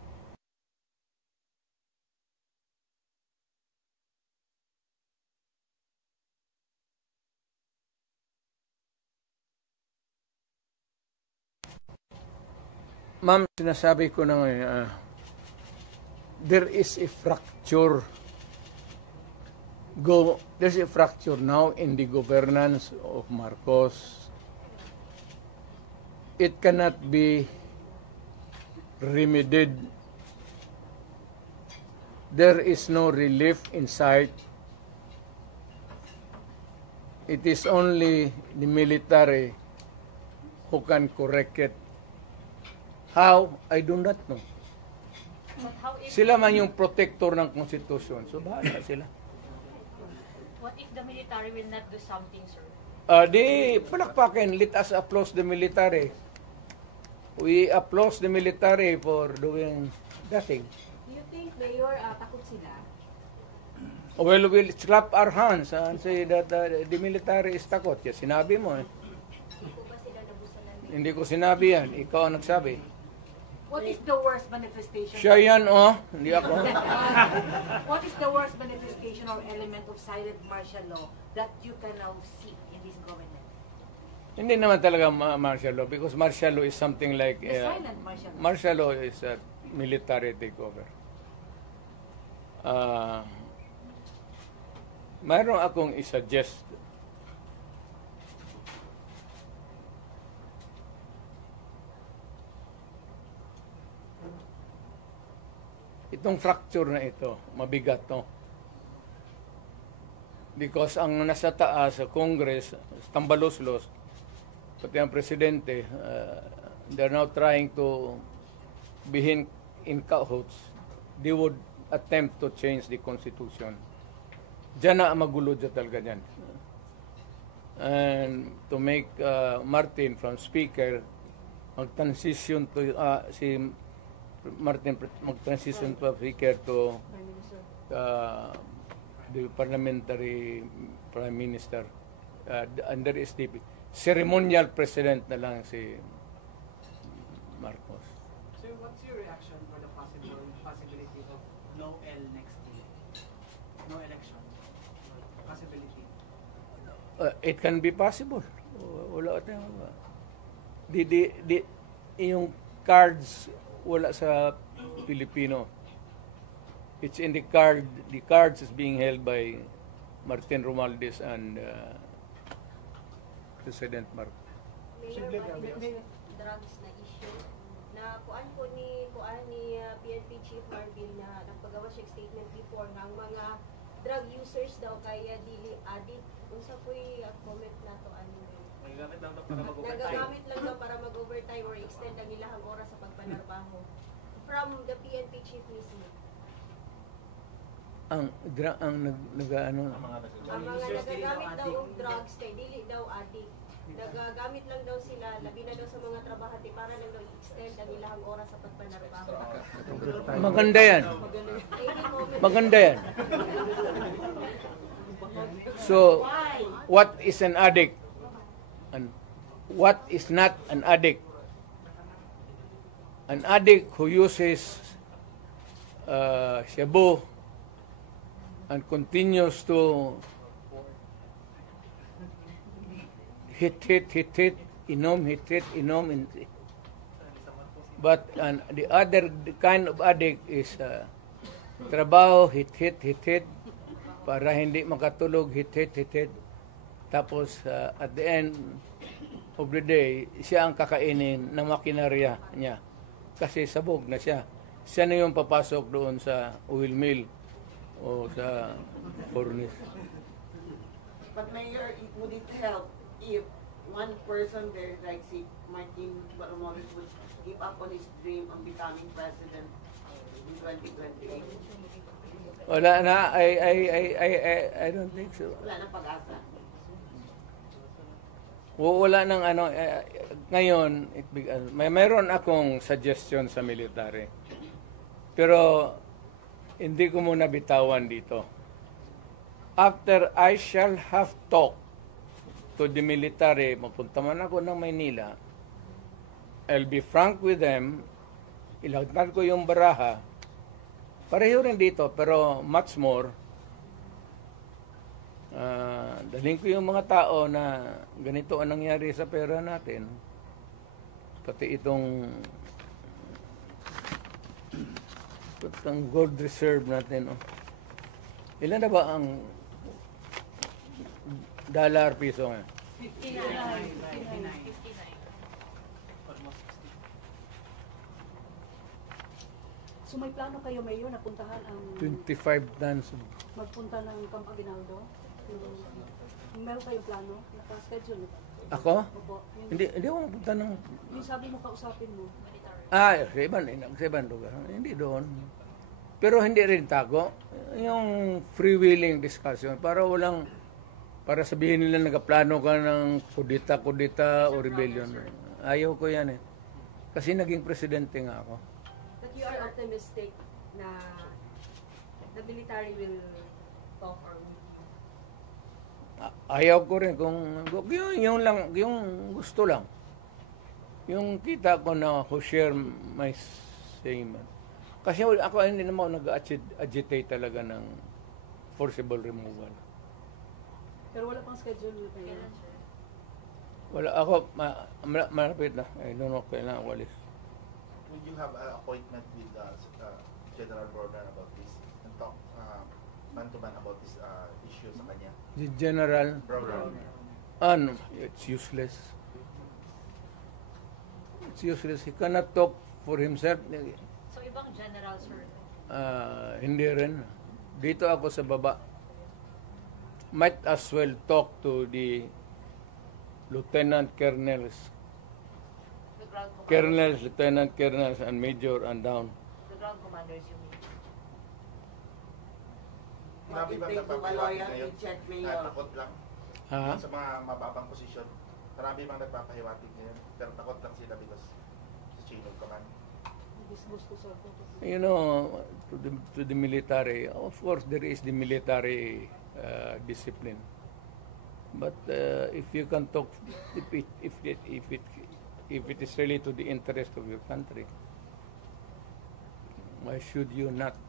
ma'am, sinasabi ko na ngayon, there is a fracture. There's a fracture now in the governance of Marcos. It cannot be remedied. There is no relief in sight. It is only the military who can correct it. How? I do not know. but how if, Sila man yung protector ng konstitusyon. So, bahala sila. what if the military will not do something, sir? Di palakpakin. Let us applaud the military. We applaud the military for doing nothing. Do you think, Mayor, takot sila? Well, we'll slap our hands and say that the military is takot. Yes, sinabi mo eh. Hindi po ba sila nabusalan? Hindi ko sinabi yan. Ikaw ang nagsabi. What is the worst manifestation? Siya yan, oh. Hindi ako. What is the worst manifestation or element of silent martial law that you can now see in this government? Hindi naman talaga martial law because martial law is something like... The silent martial law. Martial law is a military takeover. Mayroon akong i-suggest. Itong fracture na ito, mabigat to. Because ang nasa taas sa Congress, tambalos-los, pati ang presidente, they're now trying to be in cahoots. They would attempt to change the Constitution. Diyan na magulo dyan talaga dyan. And to make Martin from Speaker mag-transition to si Martin mag-transition to Speaker to the parliamentary Prime Minister. And there is the ceremonial president na lang si Marcos. So what's your reaction for the possibility of no L next year? No election? Possibility? It can be possible. Wala tayong... Yung cards wala sa Pilipino. It's in the card. The cards is being held by Martin Romualdez and President Marcos. Mayor, drugs na issue na kuan ni PNP Chief Marvin na nagpagawa siya statement before ng mga drug users daw kaya dili addict. Unsa po'y comment na to nagagamit lang daw para mag-overtime or extend ang ilahang oras sa pagpanarbaho from the PNP chief mismo. Ang nagagamit daw og drugs kay dili daw addict. Nagagamit lang daw sila labi na daw sa mga trabahante para lang daw i-extend ang ilahang oras sa pagpanarbaho. Maganda yan. Maganda yan. So, what is an addict? And what is not an addict? An addict who uses shabu and continues to hit, inom. But the other kind of addict is trabaho, hit, para hindi makatulog, hit. Tapos, at the end of the day, siya ang kakainin ng makinarya niya. Kasi sabog na siya. Siya na yung papasok doon sa oil mill o sa furnace. But Mayor, would it help if one person there, like si Martin Romualdez, would give up on his dream of becoming president in 2028? Wala na. I don't think so. Wala nang pag-asa. Wala nang ngayon, mayroon akong suggestion sa military. Pero hindi ko muna bitawan dito. After I shall have talked to the military, mapunta man ako ng Maynila, I'll be frank with them, ilagtan ko yung baraha, pareho rin dito, pero much more, dalhin ko yung mga tao na ganito ang nangyari sa pera natin. Pati itong gold reserve natin. Ilan na ba ang dollar piso ngayon? 59. So may plano kayo, Mayor, na puntahan ang 25 tons. magpunta ng Camp Aguinaldo? Meron kayong plano? Naka-schedule? Ako? Opo. Hindi ako mapunta ng... Yung sabi mo, kausapin mo. Sa ibang lugar. Hindi doon. Pero hindi rin tago. Yung freewheeling discussion, para sabihin nila nagaplano ka ng kudita o rebellion. Ayaw ko yan eh. Kasi naging presidente nga ako. But you are optimistic na the military will talk or will Ayaw ko rin kung yung gusto lang. Yung kita ko na who share my same. Kasi ako hindi naman nag-agitate talaga ng forcible removal. Pero wala pang schedule kayo. Wala ako, malapit na. I don't know kailangan walis. Would you have an appointment with General Broder about this and talk man-to-man about this issue sa kanya? The general, Broder. ano, it's useless. It's useless. He cannot talk for himself. So, ibang general, sir. Hindi rin. Dito ako sa baba. Might as well talk to the lieutenant colonels, The ground commanders. colonels, lieutenant colonels, and major and down. The ground commanders, you mean? Marami bang Bakit nagpapahiwatig loyalty ngayon? check, Na Mayor? takot lang Ha? sa mga mababang posisyon. Marami bang nagpapahiwatig ngayon? Pero takot lang sila because sa chain of command. Gusto sa You know, to the military, of course, there is the military discipline. But if you can talk, if it is really to the interest of your country, why should you not?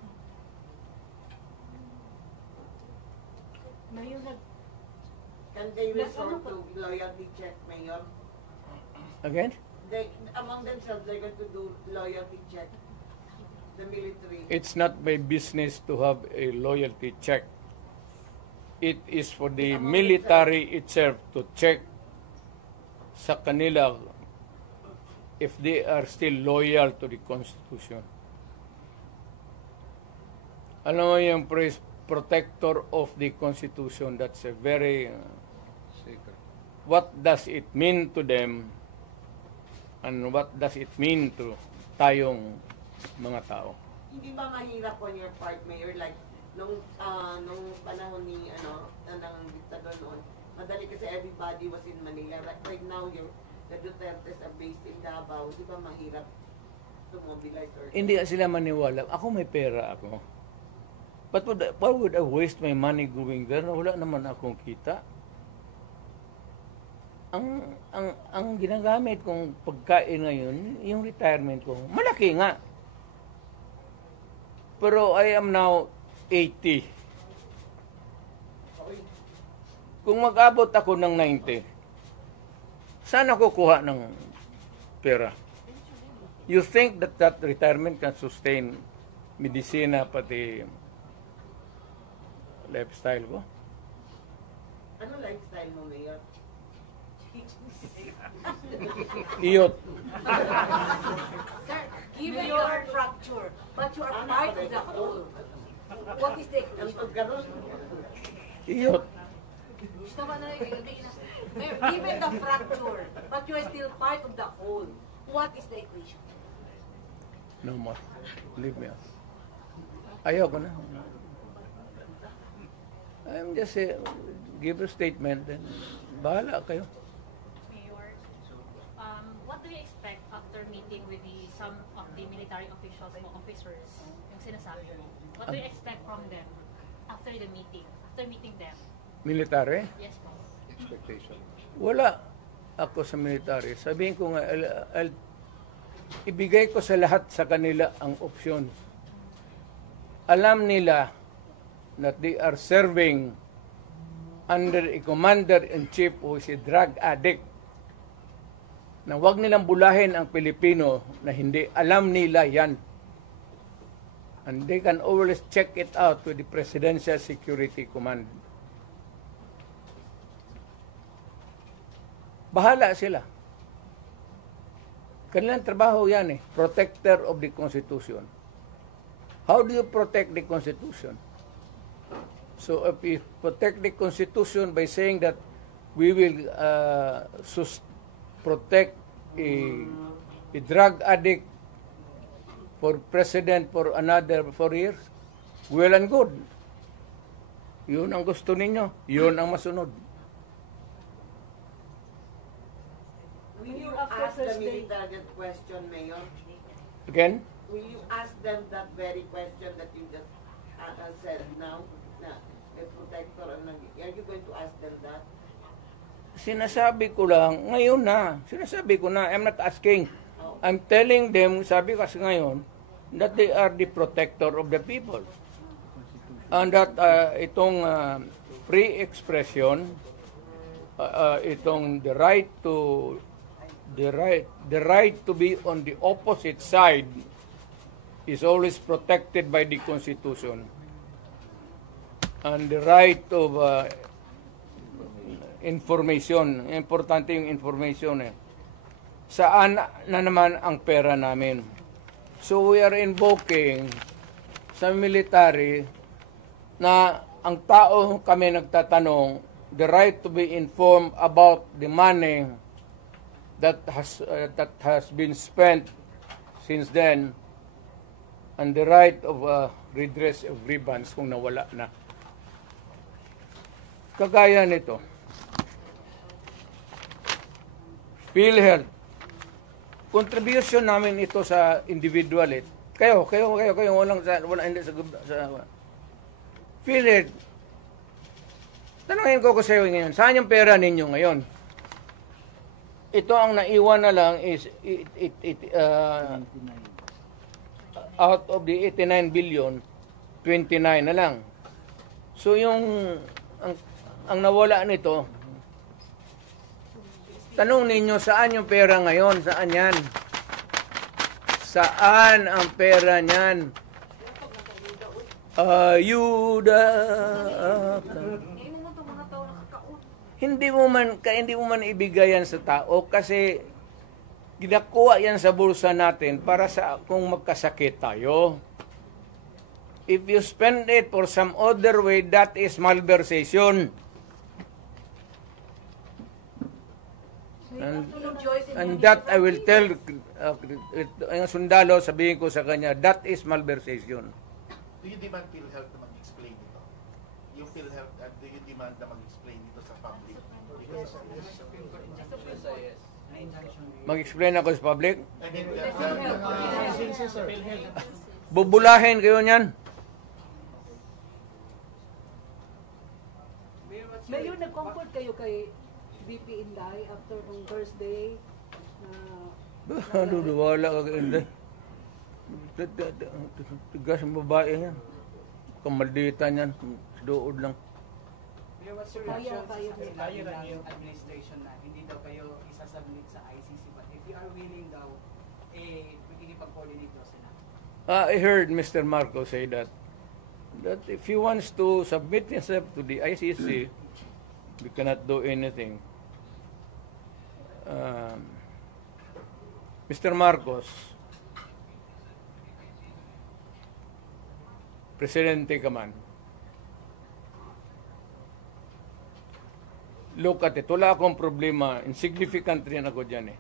Mayor, Can they resort to loyalty check, Mayor? Again, They, among themselves, they're going to do loyalty check. The military. it's not my business to have a loyalty check. It is for the military itself to check sa kanila if they are still loyal to the Constitution. Alam mo yung protector of the Constitution, that's a very secret. What does it mean to them and what does it mean to tayong mga tao? Hindi ba mahirap on your part, Mayor? Like, nung panahon ni, ng diktador noon, madali kasi everybody was in Manila. Right now, the Dutertes are based in Davao. Di ba mahirap to mobilize or... Hindi sila maniwala. Ako may pera ako. But why would I waste my money going there na wala naman akong kita? Ang ginagamit kong pagkain ngayon, yung retirement ko, malaki nga. Pero I am now 80. Kung mag-abot ako ng 90, saan ako kuha ng pera? You think that retirement can sustain medisina pati lifestyle ko? Ano lifestyle mo, Mayor? Iyot. Sir, given your fracture, but you are part of the whole, what is the Ang equation? pagkaroon, Iyot. Tama na yun. Mayor, given the fracture, but you are still part of the whole, what is the equation? No more. Leave me out. Ayoko na. I'm just give a statement and bahala kayo. Mayor, what do you expect after meeting with some of the military officials o officers, yung sinasabi mo? What do you expect from them after the meeting? After meeting them? Military? Yes po. Wala ako sa military. Sabihin ko nga, ibigay ko sa lahat sa kanila ang option. Alam nila that they are serving under a commander-in-chief who is a drug addict. Na wag nilang bulahin ang Pilipino na hindi alam nila yan. And they can always check it out with the Presidential Security Command. Bahala sila. Kanilang trabaho yan protector of the Constitution. How do you protect the Constitution? So if we protect the Constitution by saying that we will protect a drug addict for president for another 4 years, well and good. Yun ang gusto ninyo. Yun ang masunod. will you After ask the Thursday. military that question, Mayor? Again? Will you ask them that very question that you just said now? Na, a protector, are you going to ask them that? Sinasabi ko lang, ngayon na. Sinasabi ko na, I'm not asking. I'm telling them, sabi kasi ngayon, that they are the protector of the people. And that itong free expression, itong the right to be on the opposite side is always protected by the Constitution. And the right of information, importante yung information Saan na naman ang pera namin? So we are invoking sa military na ang tao kami nagtatanong, the right to be informed about the money that has been spent since then, and the right of redress of grievance kung nawala na. Kagaya nito, PhilHealth, contribution namin ito sa individual. Kayo, wala hindi sa PhilHealth. Tanungin ko sa iyo ngayon, saan yung pera ninyo ngayon? Ito ang naiwan na lang is out of the 89 billion, 29 na lang. So yung ang nawala nito, tanong ninyo saan yung pera ngayon? Saan yan? Saan ang pera niyan? Ayuda. Hindi mo man ibigay yan sa tao kasi ginakuha yan sa bulsa natin para sa kung magkasakit tayo. If you spend it for some other way, that is malversation. And that I will tell ang sundalo, sabihin ko sa kanya, that is malversation. Do you demand PhilHealth na mag-explain ito? Yung PhilHealth, do you demand na mag-explain ito sa public? Mag-explain ako sa public? I mean, Bubulahin kayo niyan. Mayor, nag-comfort kayo kay VP Inday after nung Thursday Wala ka kayo. Tigas ang babae yan. Kamaldita niyan. Dood lang. Pero what's your reaction sa sinabi ng administration na hindi daw kayo isasubmit sa ICC, but if you are willing daw, makikipag-coordinate daw sila? I heard Mr. Marcos say that if he wants to submit himself to the ICC, we cannot do anything. Mr. Marcos, Presidente ka man, look at it, wala akong problema, insignificant rin ako dyan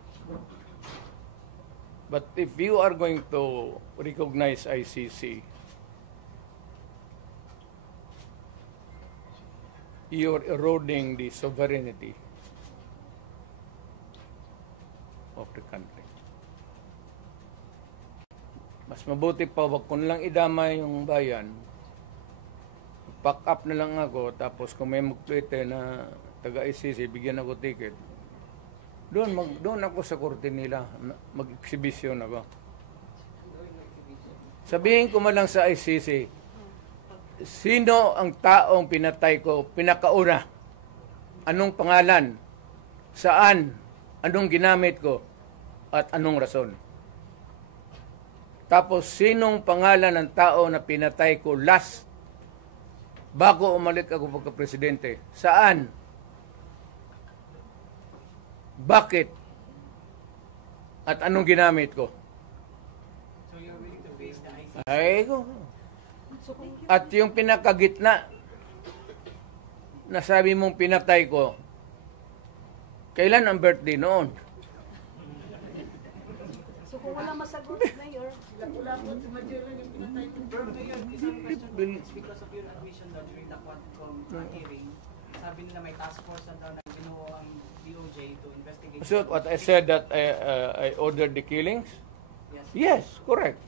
But if you are going to recognize ICC, you're eroding the sovereignty of the country. Mas mabuti pa, wag ko nalang idamay yung bayan. Pack up na lang ako, tapos kung may mag-tweet na taga-ICC, bigyan ako ticket. Doon ako sa korte nila, mag-exhibition ako. Sabihin ko man lang sa ICC, sino ang taong pinatay ko, pinakauna? Anong pangalan? Saan? Anong ginamit ko? At anong rason? Tapos, sinong pangalan ng tao na pinatay ko last bago umalik ako pagka-presidente? Saan? Bakit? At anong ginamit ko? So you're willing to face the ICC? Ay ko. At yung pinakagitna na sabi mong pinatay ko, kailan ang birthday noon? So kung wala masagot, Mayor, wala po si Major yung pinatay ko. Pero Mayor, isang question, it's because of your admission daw during the Quadcom hearing, sabi nila may task force na daw na binuo ang DOJ to investigate. So what I said that I ordered the killings? Yes, correct.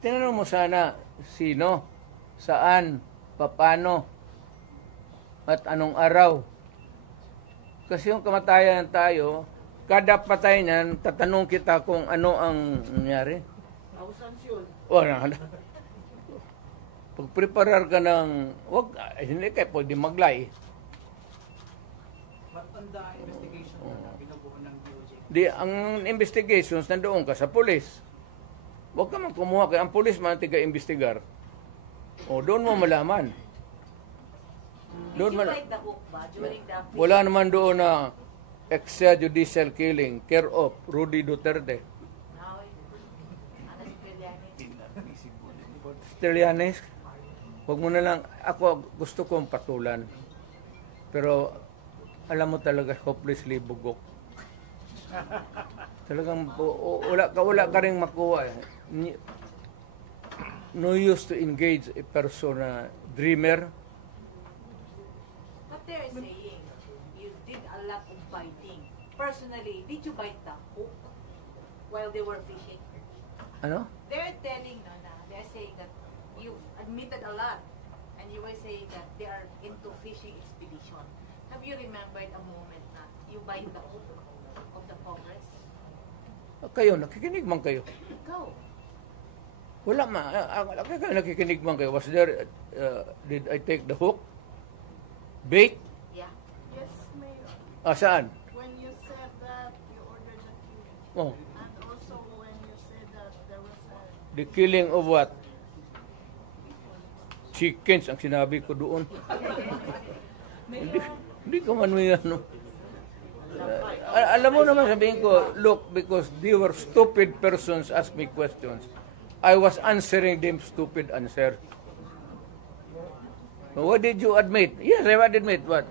Tinanong mo sana sino, saan, paano, at anong araw. Kasi yung kamatayan tayo, kada patay niyan, tatanong kita kung ano ang nangyari. Thousands yun. Wala na. Pag-preparar ka ng, hindi kayo pwede maglay. But on the investigation na binubuo ng DOJ, Di, ang investigations, nandoon ka sa pulis. Huwag ka man kumuha kaya ang pulis man tiga-investigar. O, doon mo malaman. Did you bite the hook ba during the Wala naman doon na extrajudicial killing, care of Rudy Duterte. Now, Anas Trillanes. Trillanes, huwag mo na lang, ako gusto kong patulan. Pero, alam mo talaga, hopelessly bugok. Talagang, wala ka rin makuha. No use to engage a person na dreamer. But they're saying you did a lot of biting. Personally, did you bite the hook while they were fishing? Ano? They're telling they're saying that you admitted a lot, and you were saying that they are into fishing expedition. Have you remembered a moment na you bite the hook of the Congress? Kayo, nakikinig man kayo. Go. Wala kayo nakikinig man kayo. Was there, did I take the hook? Bait? Yeah. Yes, Mayor. Saan? When you said that you ordered the killing, Oh, and also when you said that there was a the killing of what? Chickens ang sinabi ko doon. Hindi ka man may ano. Alam mo naman sabihin ko, look, because they were stupid persons ask me questions. I was answering them stupid answer. What did you admit? Yes, I would admit. What?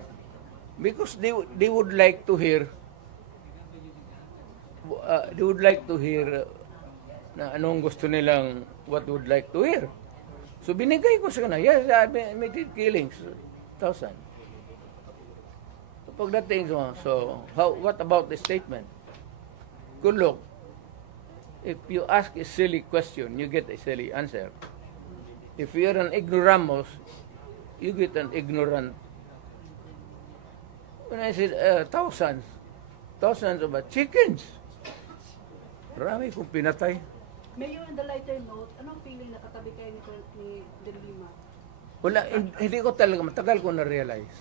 Because they would like to hear na anong gusto nilang what would like to hear. So binigay ko sa kanila. Yes, I admitted killings. 1,000. Pagdating so what about the statement? Good look. If you ask a silly question, you get a silly answer. If you're an ignoramus, you get an ignorant. When I said thousands of chickens. Marami kong pinatay. Mayor, on the lighter note, anong feeling na katabi kayo ni De Lima? Wala, hindi ko talaga, matagal ko na-realize.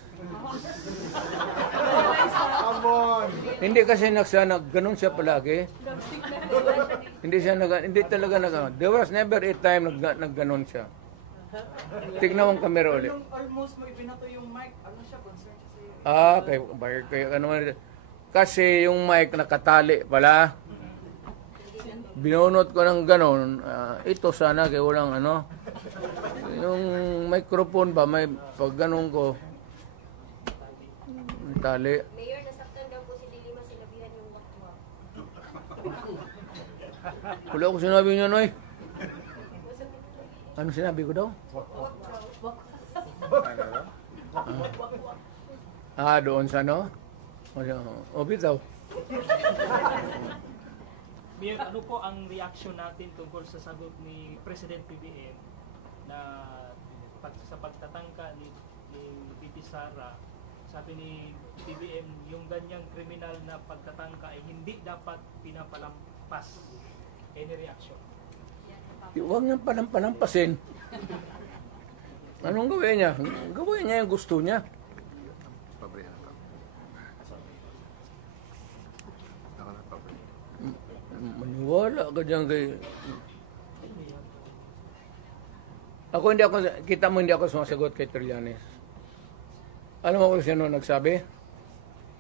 Hindi kasi ganun siya palagi. Hindi talaga there was never a time nagganon siya. Tignan mo ang camera ulit. almost mo ibinato yung mic, ano siya, concern siya sa'yo. Kaya ano man. Kasi yung mic nakatali pala. Binunot ko ng ganon. Ito sana kaya walang ano. Yung microphone ba, may pag ganon ko. Tali. Mayor, nasaktan daw po si De Lima, sinabihan yung wakwak. Wala ko sinabi niya, Noy. Ano sinabi ko daw? Doon sa ano? O, bitaw. Mayor, ano po ang reaction natin tungkol sa sagot ni President PBM na sa pagtatangka ni VP Sara, sabi ni PBM, yung ganyang kriminal na pagtatangka ay hindi dapat pinapalampas. Any reaction? Huwag niyang palampasin. Anong gawin niya? Gawin niya yung gusto niya. Maniwala ka dyan kay... Hindi ako sumasagot kay Trillanes. Alam mo kung sino nagsabi?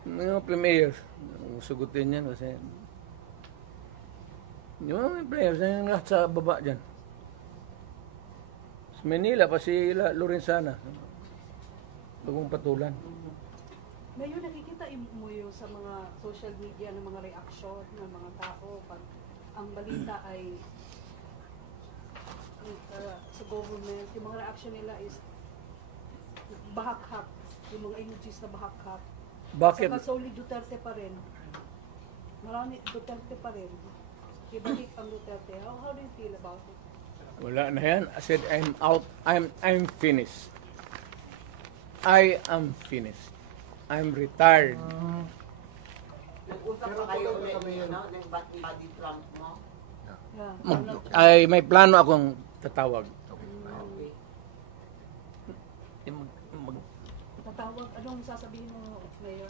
Mga premiers. Sagutin yan kasi... Yung mga players na yung lahat sa baba dyan. Sa Manila, pa si Lorenzana. Bagong patulan. Mayor, nakikita mo yung sa mga social media ng mga reaksyon ng mga tao pag ang balita ay sa government, yung mga reaction nila is bahakhap, yung mga emojis na bahakhap. Bakit? Saka solely Duterte pa rin. Marami Duterte pa rin. Ibalik ang Duterte. How do you feel about it? Wala na yan. I said, I'm out. I'm finished. I am finished. I'm retired. Nag-usap pa kayo ulit, ng body Trump mo? Ay, may plano akong tatawag. Okay. Tatawag, anong sasabihin mo, Mayor?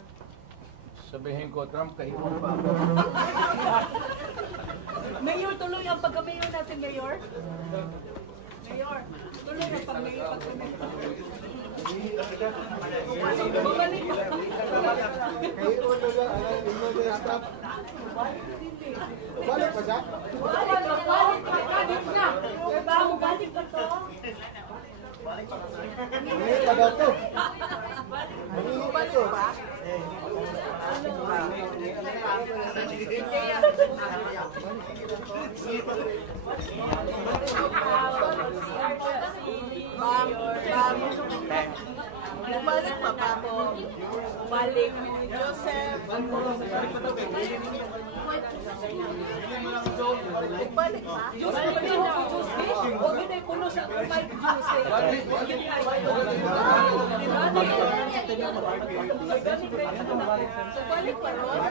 Sabihin ko, Trump, kahiwan pa ako. Mayor, tuloy ang pagka-mayor natin, Mayor. Mayor, tuloy ang pag-mayor. Babalik ba? Balik pa siya? Balik na. Bago balik ka to. Balik pa daw to. Balik pa to. Bumalik pa ba ako? Balik. Joseph. Bumalik pa? Huwag na puno sa Mike Jose. Balik pa ron?